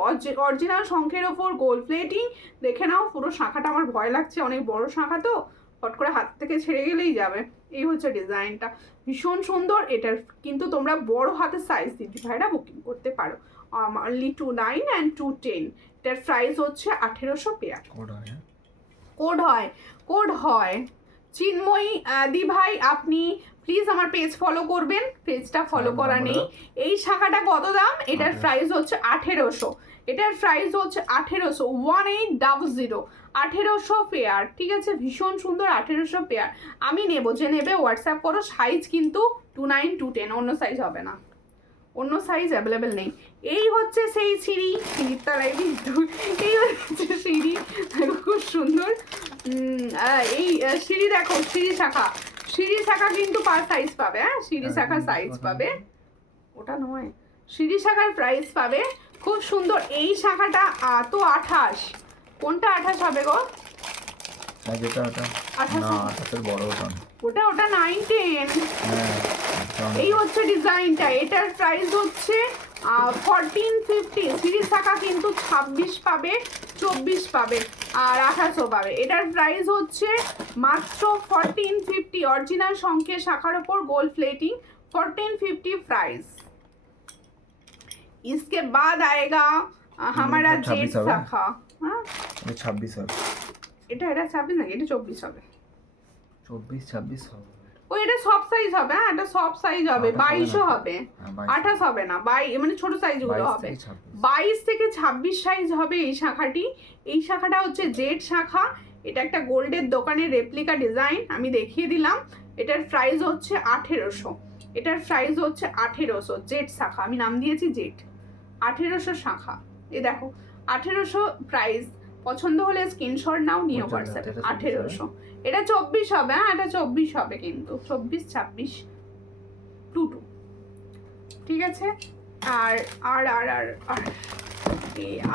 অরিজিনাল শঙ্খের ওপর গোল্ড প্লেটিং। দেখে নাও, পুরো শাখাটা আমার ভয় লাগছে, অনেক বড় শাখা তো, ফট করে হাত থেকে ছেড়ে গেলেই যাবে। এই হচ্ছে ডিজাইনটা, ভীষণ সুন্দর। এটার কিন্তু তোমরা বড় হাতের সাইজ দিদি ভাইরা বুকিং করতে পারো, অনলি 29 and 210। এটার প্রাইস হচ্ছে 1800 পেয়ার। কোড হয় চিন্ময়ী দি ভাই, আপনি প্লিজ আমার পেজ ফলো করবেন, পেজটা ফলো করা নেই। এই শাখাটা কত দাম? এটার প্রাইস হচ্ছে 1800। এটার প্রাইস হচ্ছে 1800, 1800 1800 পেয়ার, ঠিক আছে। ভীষণ সুন্দর, 1800 পেয়ার। আমি নেবো, যে নেবে হোয়াটসঅ্যাপ করো। সাইজ কিন্তু 29 to 10, অন্য সাইজ হবে না, অন্য সাইজ অ্যাভেলেবেল নেই। এই হচ্ছে সেই সিঁড়ির তলায় কিন্তু, এই হচ্ছে সিঁড়ি, খুব সুন্দর। এই সিঁড়ি দেখো, সিঁড়ি শাখা কিন্তু পার সাইজ পাবে, হ্যাঁ সিঁড়ি শাখার সাইজ পাবে, ওটা নয়, সিঁড়ি শাখার প্রাইস পাবে, খুব সুন্দর। এই শাখাটা তো 28, কোনটা 28 হবে গো? ওটা 9 10। এই হচ্ছে ডিজাইনটা, এটার প্রাইস হচ্ছে 1450। সিরিজ শাখা কিন্তু 26 পাবে, 24 পাবে আর 2800 পাবে। এটার প্রাইস হচ্ছে মাত্র 1450। অরিজিনাল শঙ্খের শাখার ওপর গোল্ড প্লেটিং, 1450 प्राइस। इसके बाद आएगा हमारा जेट शाखा। हाँ 26 হবে। এটা 26 নাকি? এটা 24 হবে। 26 হবে। ও এটা সব সাইজ হবে, হ্যাঁ এটা সব সাইজ হবে। 22 হবে, 28 হবে না, মানে ছোট সাইজগুলো হবে। 22 থেকে 26 সাইজ হবে এই শাখাটি। এই শাখাটা হচ্ছে জেড শাখা। এটা একটা গোল্ডের দোকানের রেপ্লিকা ডিজাইন, আমি দেখিয়ে দিলাম। এটার প্রাইস হচ্ছে 1800। এটার প্রাইস হচ্ছে 1800, জেড শাখা, আমি নাম দিয়েছি জেড। 1800 শাখা, এ দেখো 1800 প্রাইস। পছন্দ হলে স্ক্রিনশট নাও, নিয়ে হোয়াটসঅ্যাপে। 1800। এটা 24 হবে, হ্যাঁ এটা 24 হবে কিন্তু, 24 26 22, ঠিক আছে। আর আর আর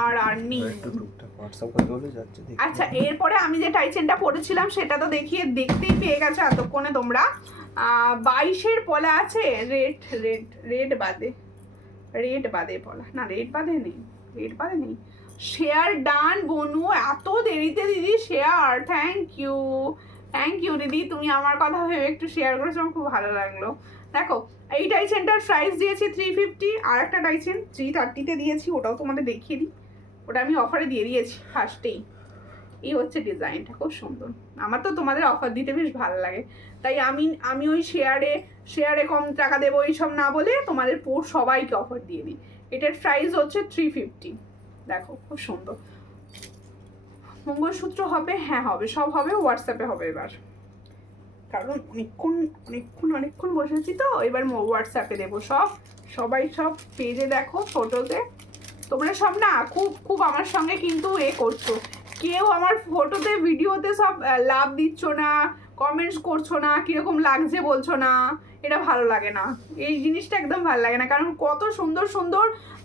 আর আর নেই। আচ্ছা এরপরে আমি যে টাইচেনটা পরেছিলাম সেটা তো দেখতেই পেয়ে গেছো এতক্ষণে তোমরা। 22-এর পলা আছে, রেড বাদে পলা, না রেড বাদে নেই। শেয়ার ডান বনু, এত দেরিতে দিদি শেয়ার, থ্যাংক ইউ দিদি, তুমি আমার কথা ভেবে একটু শেয়ার করেছো, আমার খুব ভালো লাগলো। দেখো এই টাইচেনটার প্রাইস দিয়েছি 350, আর একটা টাইচেন 330-তে দিয়েছি, ওটাও তোমাদের দেখিয়ে দিই। ওটা আমি অফারে দিয়ে দিয়েছি ফার্স্টেই। এই হচ্ছে ডিজাইনটা, খুব সুন্দর। আমার তো তোমাদের অফার দিতে বেশ ভালো লাগে, তাই আমি ওই শেয়ারে কম টাকা দেবো এইসব না বলে তোমাদের সবাইকে অফার দিয়ে দিই। এটার প্রাইস হচ্ছে 350। দেখো খুব সুন্দর। মঙ্গলসূত্র হবে, হ্যাঁ হবে, সব হবে, হোয়াটসঅ্যাপে হবে এবার, কারণ অনেকক্ষণ বসেছি তো, এবার হোয়াটসঅ্যাপে দেবো সবাই সব পেজে দেখো, ফটোতে তোমরা সব না খুব আমার সঙ্গে কিন্তু করছো। কেউ আমার ফটোতে ভিডিওতে সব লাভ দিচ্ছ না, কমেন্টস করছো না, কিরকম লাগছে বলছো না, এটা ভালো লাগে না, এই জিনিসটা একদম ভালো লাগে না। কারণ কত সুন্দর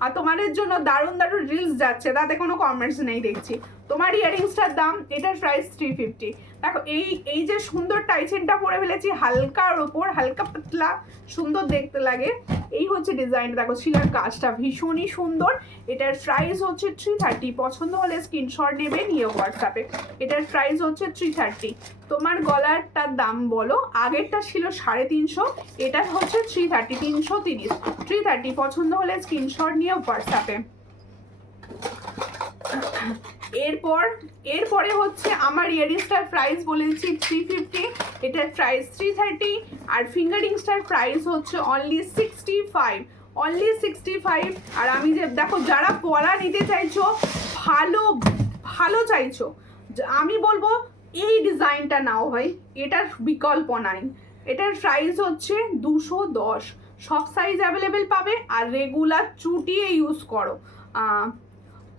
আর তোমাদের জন্য দারুণ রিলস যাচ্ছে, তাতে কোনো কমেন্টস নেই দেখছি। তোমার ইয়ারিংসটার দাম, এটার প্রাইস 350। দেখো এই যে সুন্দর টাইচেনটা পরে ফেলেছি, হালকার ওপর, হালকা পাতলা, সুন্দর দেখতে লাগে। এই হচ্ছে ডিজাইনটা, দেখো শিলার কাজটা ভীষণই সুন্দর। এটার প্রাইস হচ্ছে 330। পছন্দ হলে স্ক্রিনশট নেবে, নিয়ে হোয়াটসঅ্যাপে। এটার প্রাইস হচ্ছে 330। তোমার গলারটার দাম বলো, আগেরটা ছিল 350, এটা হচ্ছে 330, 330, 330। পছন্দ হলে স্ক্রিনশট নিয়ে হোয়াটসঅ্যাপে। এরপরে হচ্ছে আমার ইয়ারিংসটার প্রাইস বলে দিচ্ছি 350, এটার প্রাইস 330, আর ফিঙ্গারিংসটার প্রাইস হচ্ছে অনলি 65। আর আমি যে দেখো, যারা পলা নিতে চাইছো, ভালো চাইছো, আমি বলবো এই ডিজাইনটা নাও ভাই, এটার বিকল্প নাই। এটার প্রাইস হচ্ছে 210, সব সাইজ অ্যাভেলেবেল পাবে, আর রেগুলার চুটিয়ে ইউজ করো।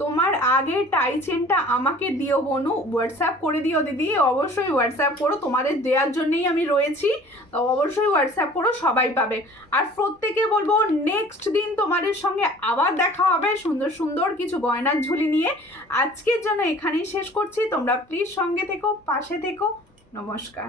তোমার আগের টাই চেনটা আমাকে দিও বনু, হোয়াটসঅ্যাপ করে দিও দিদি, অবশ্যই হোয়াটসঅ্যাপ করো, তোমাদের দেওয়ার জন্যই আমি রয়েছি, তো অবশ্যই হোয়াটসঅ্যাপ করো, সবাই পাবে। আর প্রত্যেকে বলবো নেক্সট দিন তোমাদের সঙ্গে আবার দেখা হবে সুন্দর সুন্দর কিছু গয়নার ঝুলি নিয়ে। আজকের জন্য এখানেই শেষ করছি, তোমরা প্লিজ সঙ্গে থেকো, পাশে থেকো, নমস্কার।